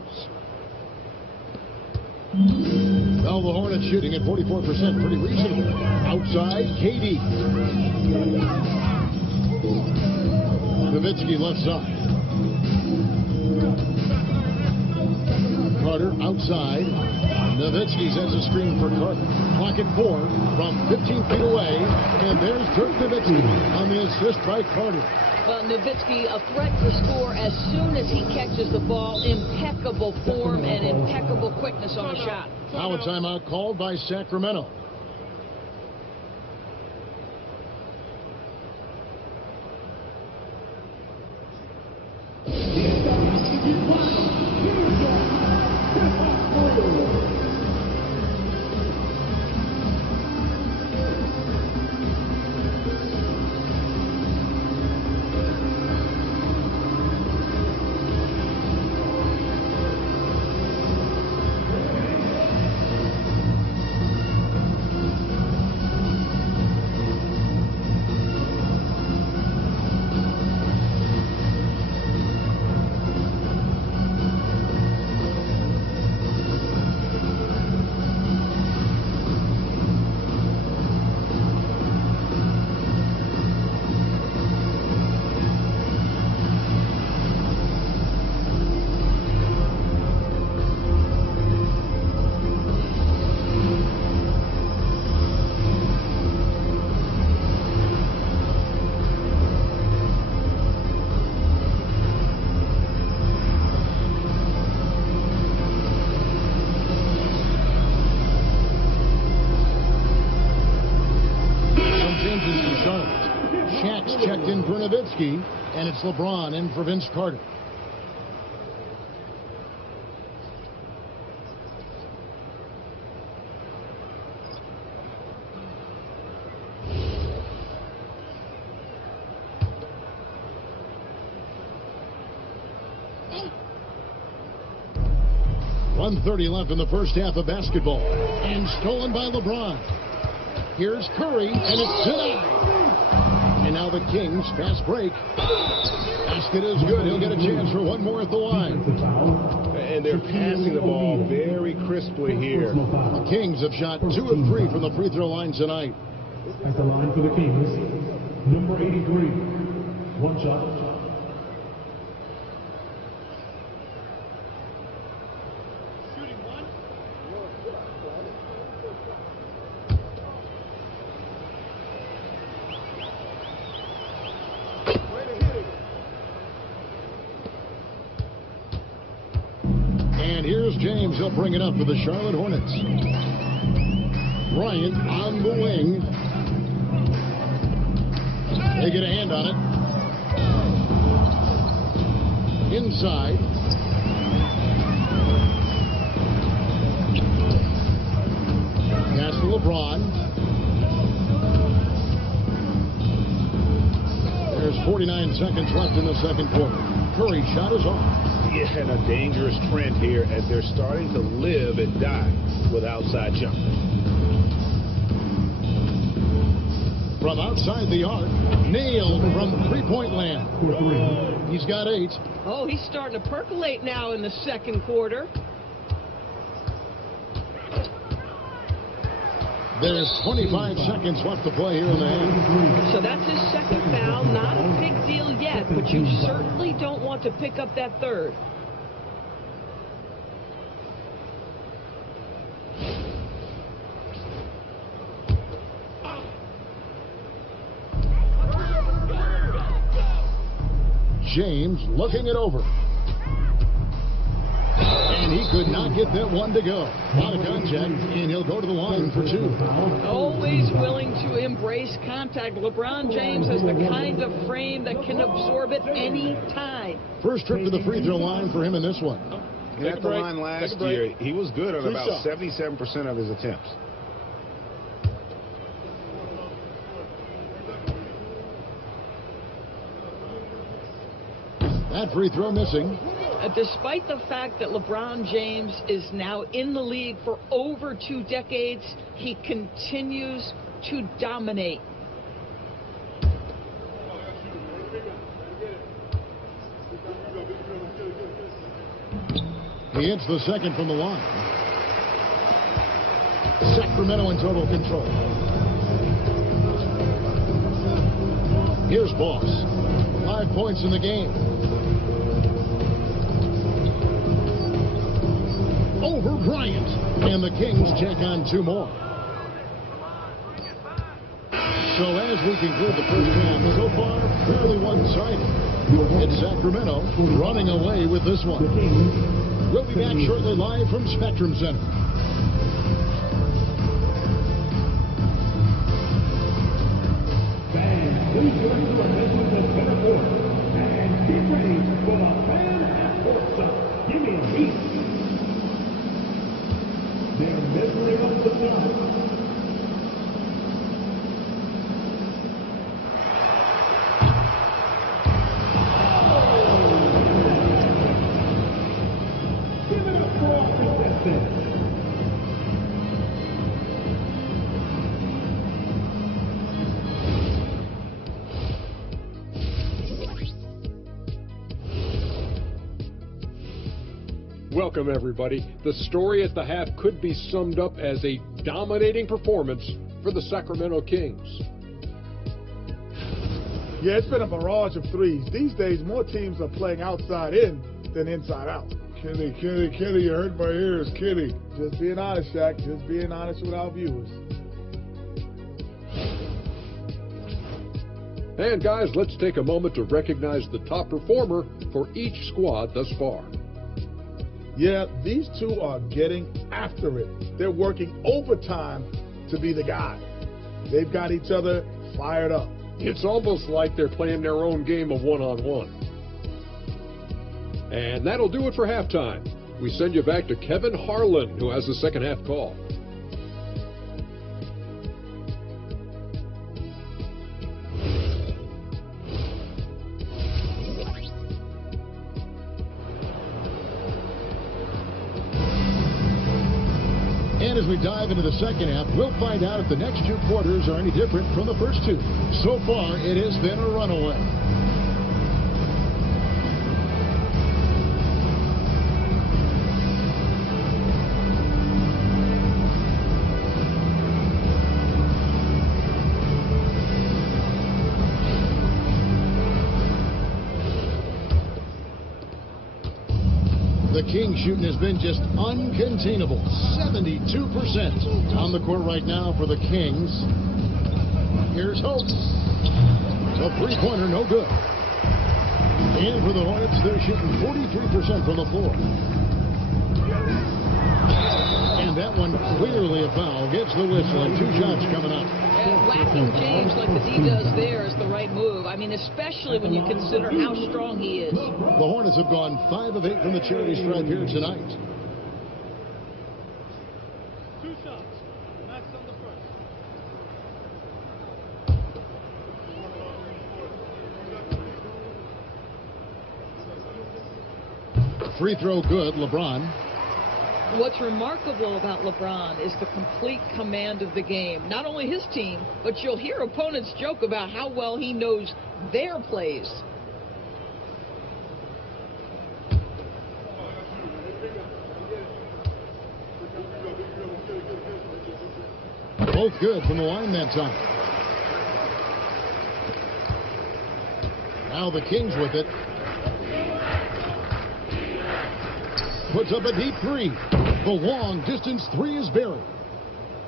Well, the Hornets shooting at 44%, pretty reasonable. Outside, KD. Nowitzki left side. Carter outside. Nowitzki sends a screen for Carter. Clock at 4 from 15 feet away. And there's Dirk Nowitzki on the assist by Carter. Well, Nowitzki, a threat to score as soon as he catches the ball. Impeccable form and impeccable quickness on the shot. Now a timeout called by Sacramento. checked in for Nowitzki, and it's LeBron in for Vince Carter. .130 left in the first half of basketball. And stolen by LeBron. Here's Curry, and it's denied. And now the Kings, fast break. Basket is good. He'll get a chance for one more at the line. And they're passing the ball very crisply here. The Kings have shot 2 of 3 from the free throw line tonight. At the line for the Kings, number 83. One shot. Here's James. He'll bring it up for the Charlotte Hornets. Bryant on the wing. They get a hand on it. Inside. Pass to LeBron. There's 49 seconds left in the second quarter. Curry's shot is off. Yeah, and a dangerous trend here as they're starting to live and die with outside jump. From outside the arc, nailed from three-point land. He's got 8. Oh, he's starting to percolate now in the second quarter. There's 25 seconds left to play here in the half. So that's his second foul. Not a big deal yet, but you certainly don't want to pick up that third. James looking it over. And he could not get that one to go. Out of contact, and he'll go to the line for 2. Always willing to embrace contact. LeBron James has the kind of frame that can absorb it any time. First trip to the free throw line for him in this one. At the line last year, he was good on about 77% of his attempts. That free throw missing. Despite the fact that LeBron James is now in the league for over 2 decades, he continues to dominate. He hits the second from the line. Sacramento in total control. Here's Boss. 5 points in the game. Over Bryant. And the Kings check on 2 more. So as we conclude the first half, so far, fairly one-sided. It's Sacramento running away with this one. We'll be back shortly live from Spectrum Center. Fans, please join to our mission to center court. And get ready for the fan at courtside. Give me a beat. They're measuring up the time. Give it up for our contestants. Welcome, everybody. The story at the half could be summed up as a dominating performance for the Sacramento Kings. Yeah, it's been a barrage of threes. These days, more teams are playing outside in than inside out. Kenny, you hurt my ears, Kenny. Just being honest, Shaq. Just being honest with our viewers. And guys, let's take a moment to recognize the top performer for each squad thus far. Yeah, these two are getting after it. They're working overtime to be the guy. They've got each other fired up. It's almost like they're playing their own game of one-on-one. And that'll do it for halftime. We send you back to Kevin Harlan, who has the second half call. And as we dive into the second half, we'll find out if the next two quarters are any different from the first two. So far, it has been a runaway. The Kings shooting has been just uncontainable. 72% on the court right now for the Kings. Here's Hope. A three-pointer, no good. And for the Hornets, they're shooting 43% from the floor. And that one clearly a foul. Gets the whistle, and two shots coming up. And whacking James like the D does there is the right move. I mean, especially when you consider how strong he is. The Hornets have gone 5 of 8 from the charity stripe here tonight. Two shots. Max on the first. Free throw good, LeBron. What's remarkable about LeBron is the complete command of the game. Not only his team, but you'll hear opponents joke about how well he knows their plays. Both good from the line that time. Now the Kings with it. Puts up a deep three. The long distance three is buried.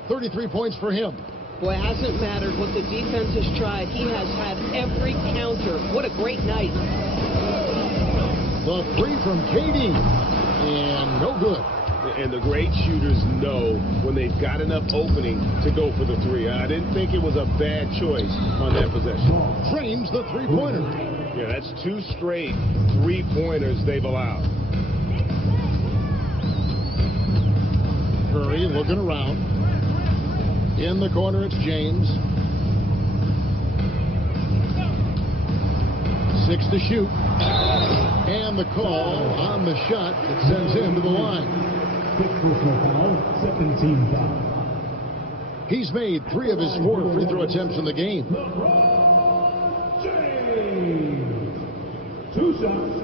33 points for him. Boy, it hasn't mattered what the defense has tried. He has had every counter. What a great night. The three from KD. And no good. And the great shooters know when they've got enough opening to go for the three. I didn't think it was a bad choice on that possession. Frames the three-pointer. Yeah, that's 2 straight three-pointers they've allowed. Curry looking around. In the corner, it's James. 6 to shoot. And the call on the shot that sends him to the line. He's made 3 of his 4 free throw attempts in the game. James. 2 shots.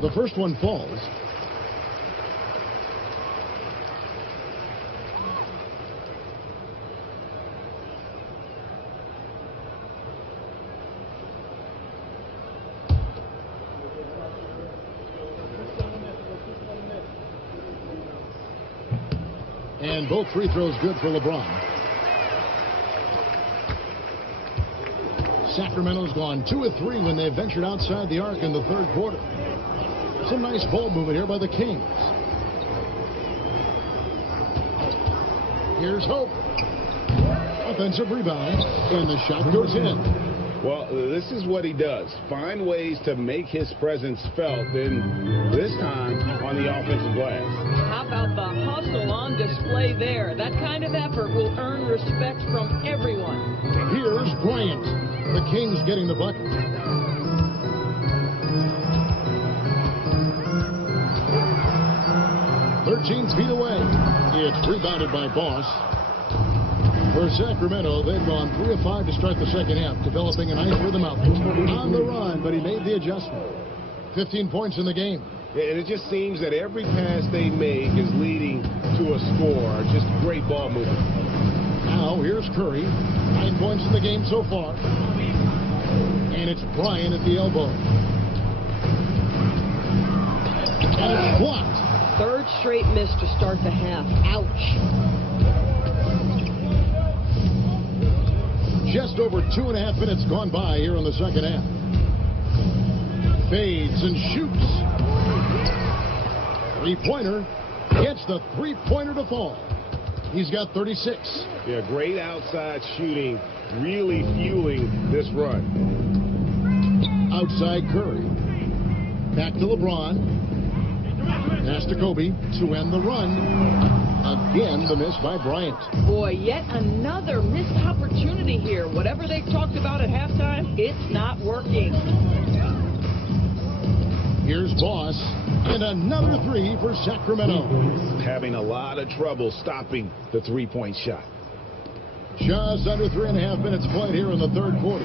The first one falls. And both free throws good for LeBron. Sacramento's gone 2 of 3 when they ventured outside the arc in the third quarter. Some nice ball movement here by the Kings. Here's Hope. Offensive rebound, and the shot goes in. Well, this is what he does. Find ways to make his presence felt, and this time on the offensive glass. How about the hustle on display there? That kind of effort will earn respect from everyone. Here's Bryant. The Kings getting the bucket. 13 feet away. It's rebounded by Boss. For Sacramento, they've gone 3 of 5 to start the second half, developing a nice rhythm out on the run, but he made the adjustment. 15 points in the game. And it just seems that every pass they make is leading to a score. Just great ball movement. Now here's Curry. 9 points in the game so far. And it's Bryant at the elbow. And it's blocked. Third straight miss to start the half. Ouch. Just over 2.5 minutes gone by here in the second half. Fades and shoots. Three-pointer. Gets the three-pointer to fall. He's got 36. Yeah, great outside shooting, really fueling this run. Outside Curry. Back to LeBron. Pass to Kobe to end the run. Again, the miss by Bryant. Boy, yet another missed opportunity here. Whatever they talked about at halftime, it's not working. Here's Boss. And another three for Sacramento. Having a lot of trouble stopping the three-point shot. Just under 3.5 minutes played here in the third quarter.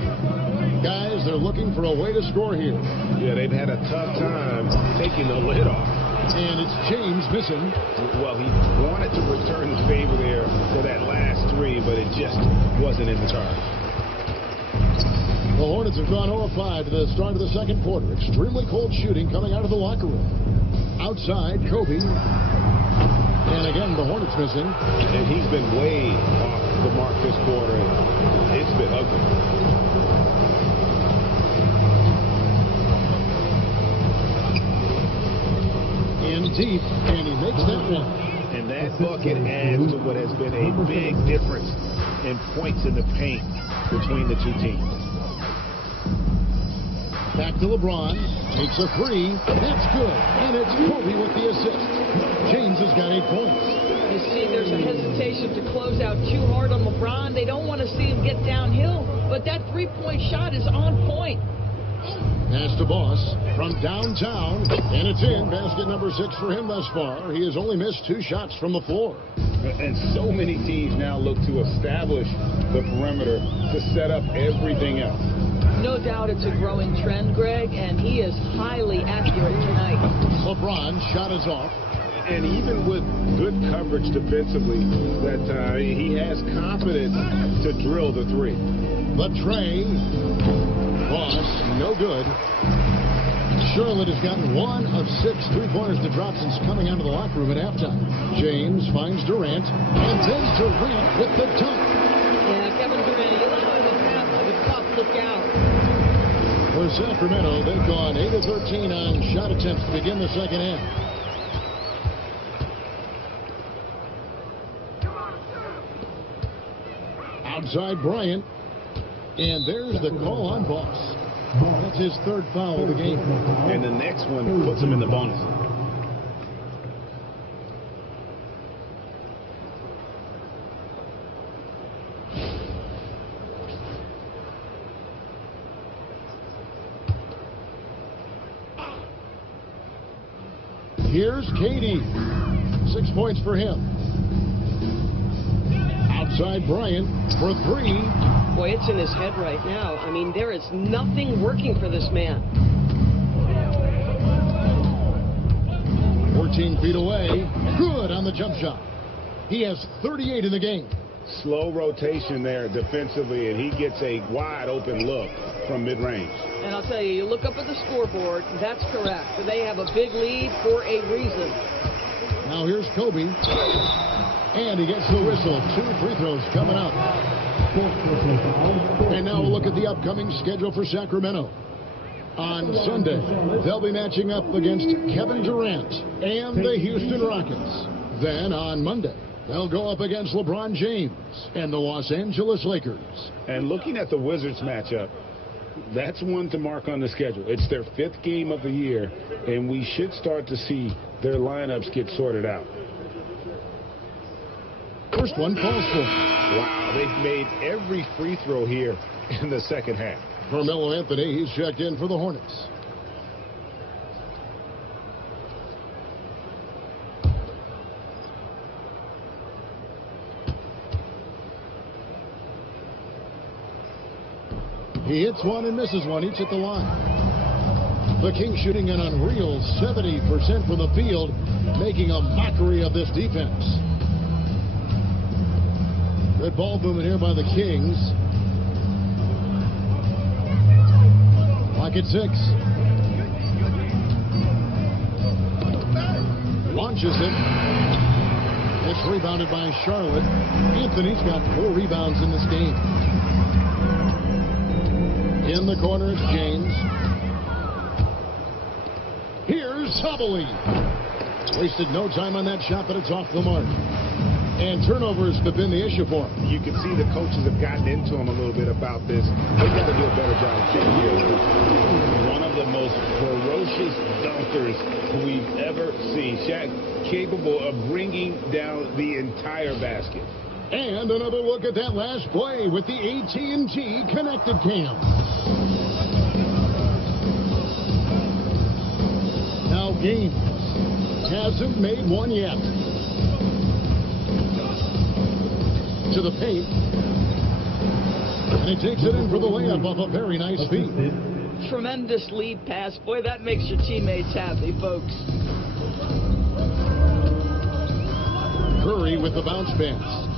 Guys, they're looking for a way to score here. Yeah, they've had a tough time taking the lid off. And it's James missing. Well, he wanted to return the favor there for that last three, but it just wasn't in the cards. The Hornets have gone 0-5 to the start of the second quarter. Extremely cold shooting coming out of the locker room. Outside, Kobe. And again, the Hornets missing. And he's been way off the mark this quarter. It's been ugly. In deep, and he makes that one. And that bucket adds to what has been a big difference in points in the paint between the two teams. Back to LeBron. Makes a three. That's good. And it's Kobe with the assist. James has got 8 points. You see, there's a hesitation to close out too hard on LeBron. They don't want to see him get downhill. But that three-point shot is on point. Pass to Boss from downtown. And it's in. Basket number 6 for him thus far. He has only missed 2 shots from the floor. And so many teams now look to establish the perimeter to set up everything else. No doubt it's a growing trend, Greg, and he is highly accurate tonight. LeBron shot is off. And even with good coverage defensively, that he has confidence to drill the three. The tray. Boss, no good. Charlotte has gotten 1 of 6 3-pointers to drop since coming out of the locker room at halftime. James finds Durant, and then Durant with the dunk. Yeah, Kevin Durant, you allow him a pass to the cup, look out. For Sacramento, they've gone 8 of 13 on shot attempts to begin the second half. Outside Bryant. And there's the call on Boss. That's his 3rd foul of the game. And the next one puts him in the bonus. Here's Katie. 6 points for him. Outside Bryant for 3. Boy, it's in his head right now. I mean, there is nothing working for this man. 14 feet away. Good on the jump shot. He has 38 in the game. Slow rotation there defensively, and he gets a wide open look from mid-range. And I'll tell you, you look up at the scoreboard, that's correct. They have a big lead for a reason. Now here's Kobe. And he gets the whistle. 2 free throws coming up. And now we'll look at the upcoming schedule for Sacramento. On Sunday, they'll be matching up against Kevin Durant and the Houston Rockets. Then on Monday, they'll go up against LeBron James and the Los Angeles Lakers. And looking at the Wizards matchup, that's one to mark on the schedule. It's their 5th game of the year, and we should start to see their lineups get sorted out. First one falls for. Wow, they've made every free throw here in the second half. Carmelo Anthony, he's checked in for the Hornets. He hits one and misses one, each at the line. The Kings shooting an unreal 70% from the field, making a mockery of this defense. Good ball movement here by the Kings. Clock at 6. Launches it. It's rebounded by Charlotte. Anthony's got 4 rebounds in this game. In the corner, it's James. Tabali. Wasted no time on that shot, but it's off the mark. And turnovers have been the issue for him. You can see the coaches have gotten into him a little bit about this. They got to do a better job of taking care of this. One of the most ferocious dunkers we've ever seen. Shaq capable of bringing down the entire basket. And another look at that last play with the AT&T connected cam. Now Gaines hasn't made one yet. To the paint. And he takes it in for the layup off a very nice feed. Tremendous lead pass. Boy, that makes your teammates happy, folks. Curry with the bounce pass.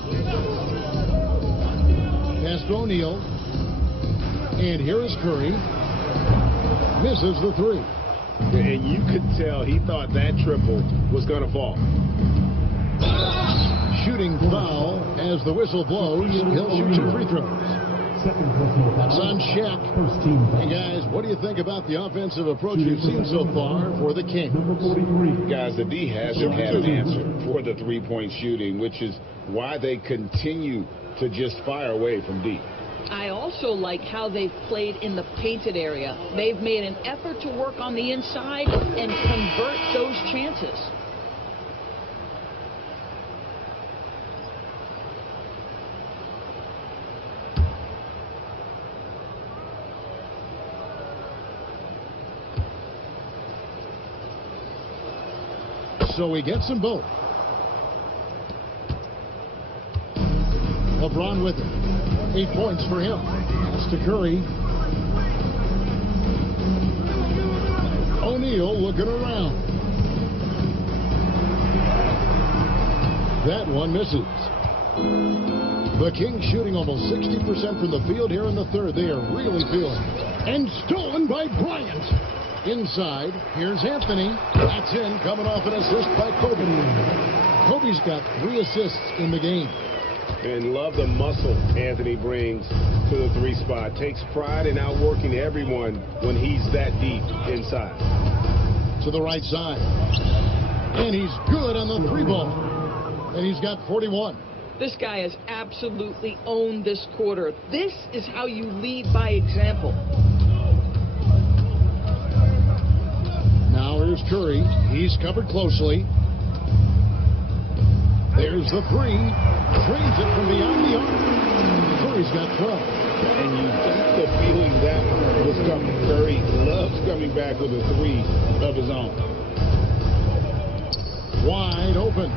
Pass to O'Neal. And here is Curry. Misses the three. And you could tell he thought that triple was going to fall. Shooting foul as the whistle blows. He'll shoot 2 free throws. That's on Shaq. Hey, guys, what do you think about the offensive approach you've seen so far for the Kings? Guys, the D hasn't had an answer for the three-point shooting, which is why they continue to just fire away from deep. I also like how they've played in the painted area. They've made an effort to work on the inside and convert those chances. So he gets them both. LeBron with it. 8 points for him. Pass to Curry. O'Neal looking around. That one misses. The Kings shooting almost 60% from the field here in the third. They are really feeling it. And stolen by Bryant. Inside, here's Anthony. That's in, coming off an assist by Kobe. Kobe's got 3 assists in the game. And love the muscle Anthony brings to the 3 spot. Takes pride in outworking everyone when he's that deep inside. To the right side. And he's good on the 3 ball. And he's got 41. This guy has absolutely owned this quarter. This is how you lead by example. Now here's Curry. He's covered closely. There's the 3. Trains it from beyond the arc. Curry's got 12. And you got the feeling that was coming. Curry loves coming back with a 3 of his own. Wide open.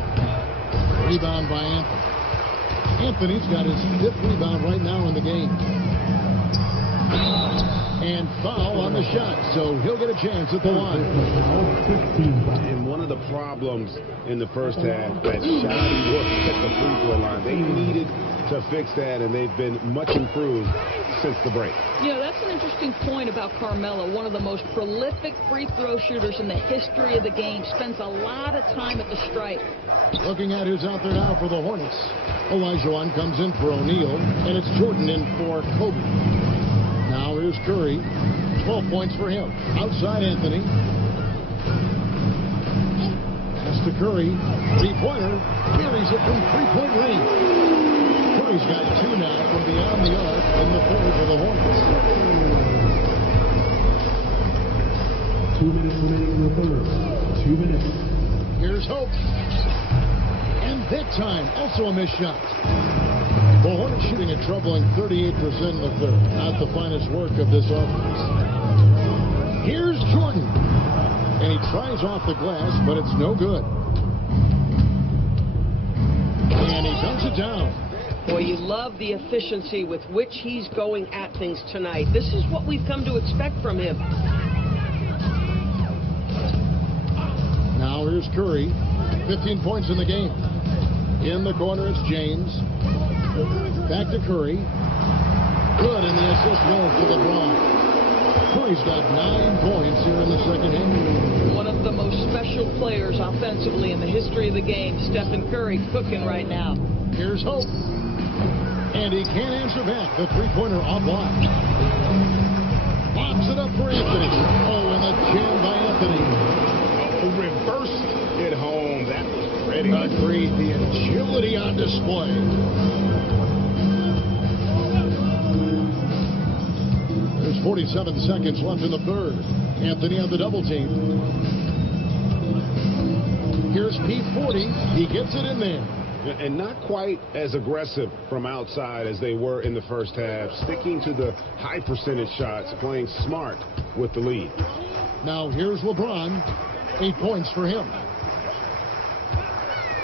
Rebound by Anthony. Anthony's got his 5th rebound right now in the game. And foul on the shot, so he'll get a chance at the line. And one of the problems in the first half, that shoddy work at the free throw line. They needed to fix that, and they've been much improved since the break. You know, that's an interesting point about Carmelo. One of the most prolific free throw shooters in the history of the game. Spends a lot of time at the stripe. Looking at who's out there now for the Hornets. Olajuwon comes in for O'Neal, and it's Jordan in for Kobe. Now here's Curry. 12 points for him. Outside Anthony. Pass to Curry. 3-pointer. Carries it from 3-point range. Curry's got 2 now from beyond the arc in the third for the Hornets. 2 minutes remaining in the third. 2 minutes. Here's Hope. And that time, also a missed shot. The Hornets shooting a troubling 38% in the third. Not the finest work of this offense. Here's Jordan. And he tries off the glass, but it's no good. And he dumps it down. Boy, you love the efficiency with which he's going at things tonight. This is what we've come to expect from him. Now here's Curry. 15 points in the game. In the corner, it's James. Back to Curry. Good, and the assist goes to LeBron. Curry's got 9 points here in the second half. One of the most special players offensively in the history of the game, Stephen Curry, cooking right now. Here's Hope. And he can't answer back. The 3-pointer off line. Lobs it up for Anthony. Oh, and a jam by Anthony. reverse it home. That was pretty. Agreed. The agility on display. There's 47 seconds left in the third. Anthony on the double team. Here's P40. He gets it in there. And not quite as aggressive from outside as they were in the first half. Sticking to the high percentage shots, playing smart with the lead. Now here's LeBron. 8 points for him.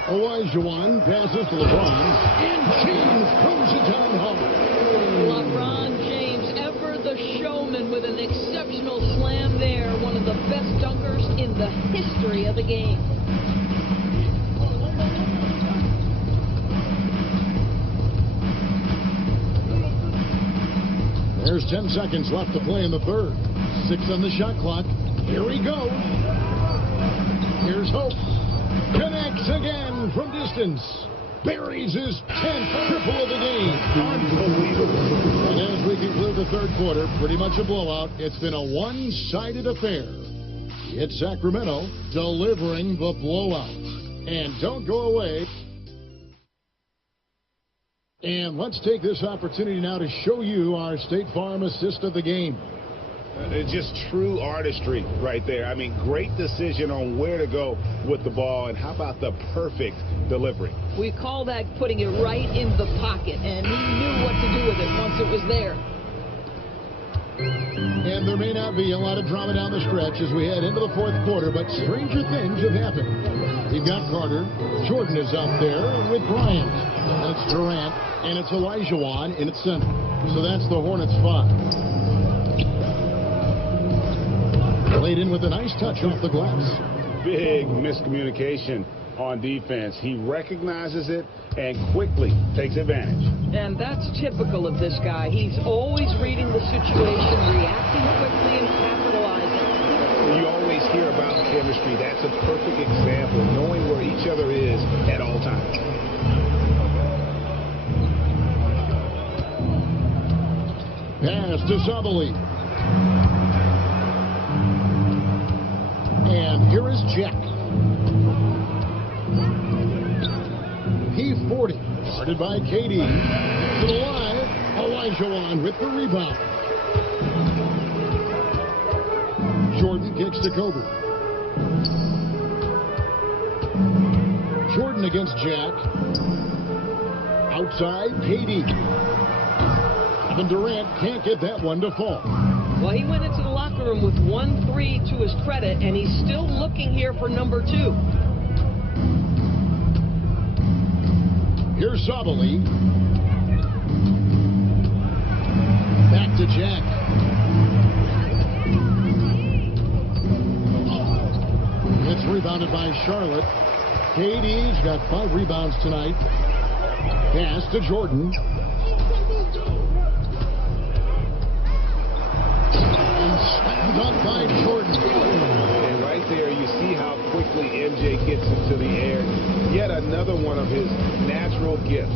Olajuwon passes to LeBron. And James throws it down hard. LeBron James, ever the showman, with an exceptional slam there. One of the best dunkers in the history of the game. There's 10 seconds left to play in the third. 6 on the shot clock. Here he goes. Here's Hope. Connects again from distance. Buries his 10th triple of the game. Unbelievable. And as we conclude the third quarter, pretty much a blowout. It's been a one-sided affair. It's Sacramento delivering the blowout. And don't go away. And let's take this opportunity now to show you our State Farm assist of the game. It's just true artistry right there. I mean, great decision on where to go with the ball. And how about the perfect delivery? We call that putting it right in the pocket, and he knew what to do with it once it was there. And there may not be a lot of drama down the stretch as we head into the fourth quarter, but stranger things have happened. You've got Carter. Jordan is out there with Bryant. That's Durant, and it's Olajuwon in its center. So that's the Hornets 5. Played in with a nice touch off the glass. Big miscommunication on defense. He recognizes it and quickly takes advantage. And that's typical of this guy. He's always reading the situation, reacting quickly, and capitalizing. You always hear about chemistry. That's a perfect example, knowing where each other is at all times. Pass to Sabali. And here is Jack. P40. Started by KD. To the line. Olajuwon with the rebound. Jordan kicks to Kobe. Jordan against Jack. Outside, KD. Kevin Durant can't get that one to fall. Well, he went into the locker room with 1-3 to his credit, and he's still looking here for number 2. Here's Sabali. Back to Jack. It's rebounded by Charlotte. KD's got 5 rebounds tonight. Pass to Jordan. Dunk by Jordan. And right there, you see how quickly MJ gets into the air. Yet another one of his natural gifts.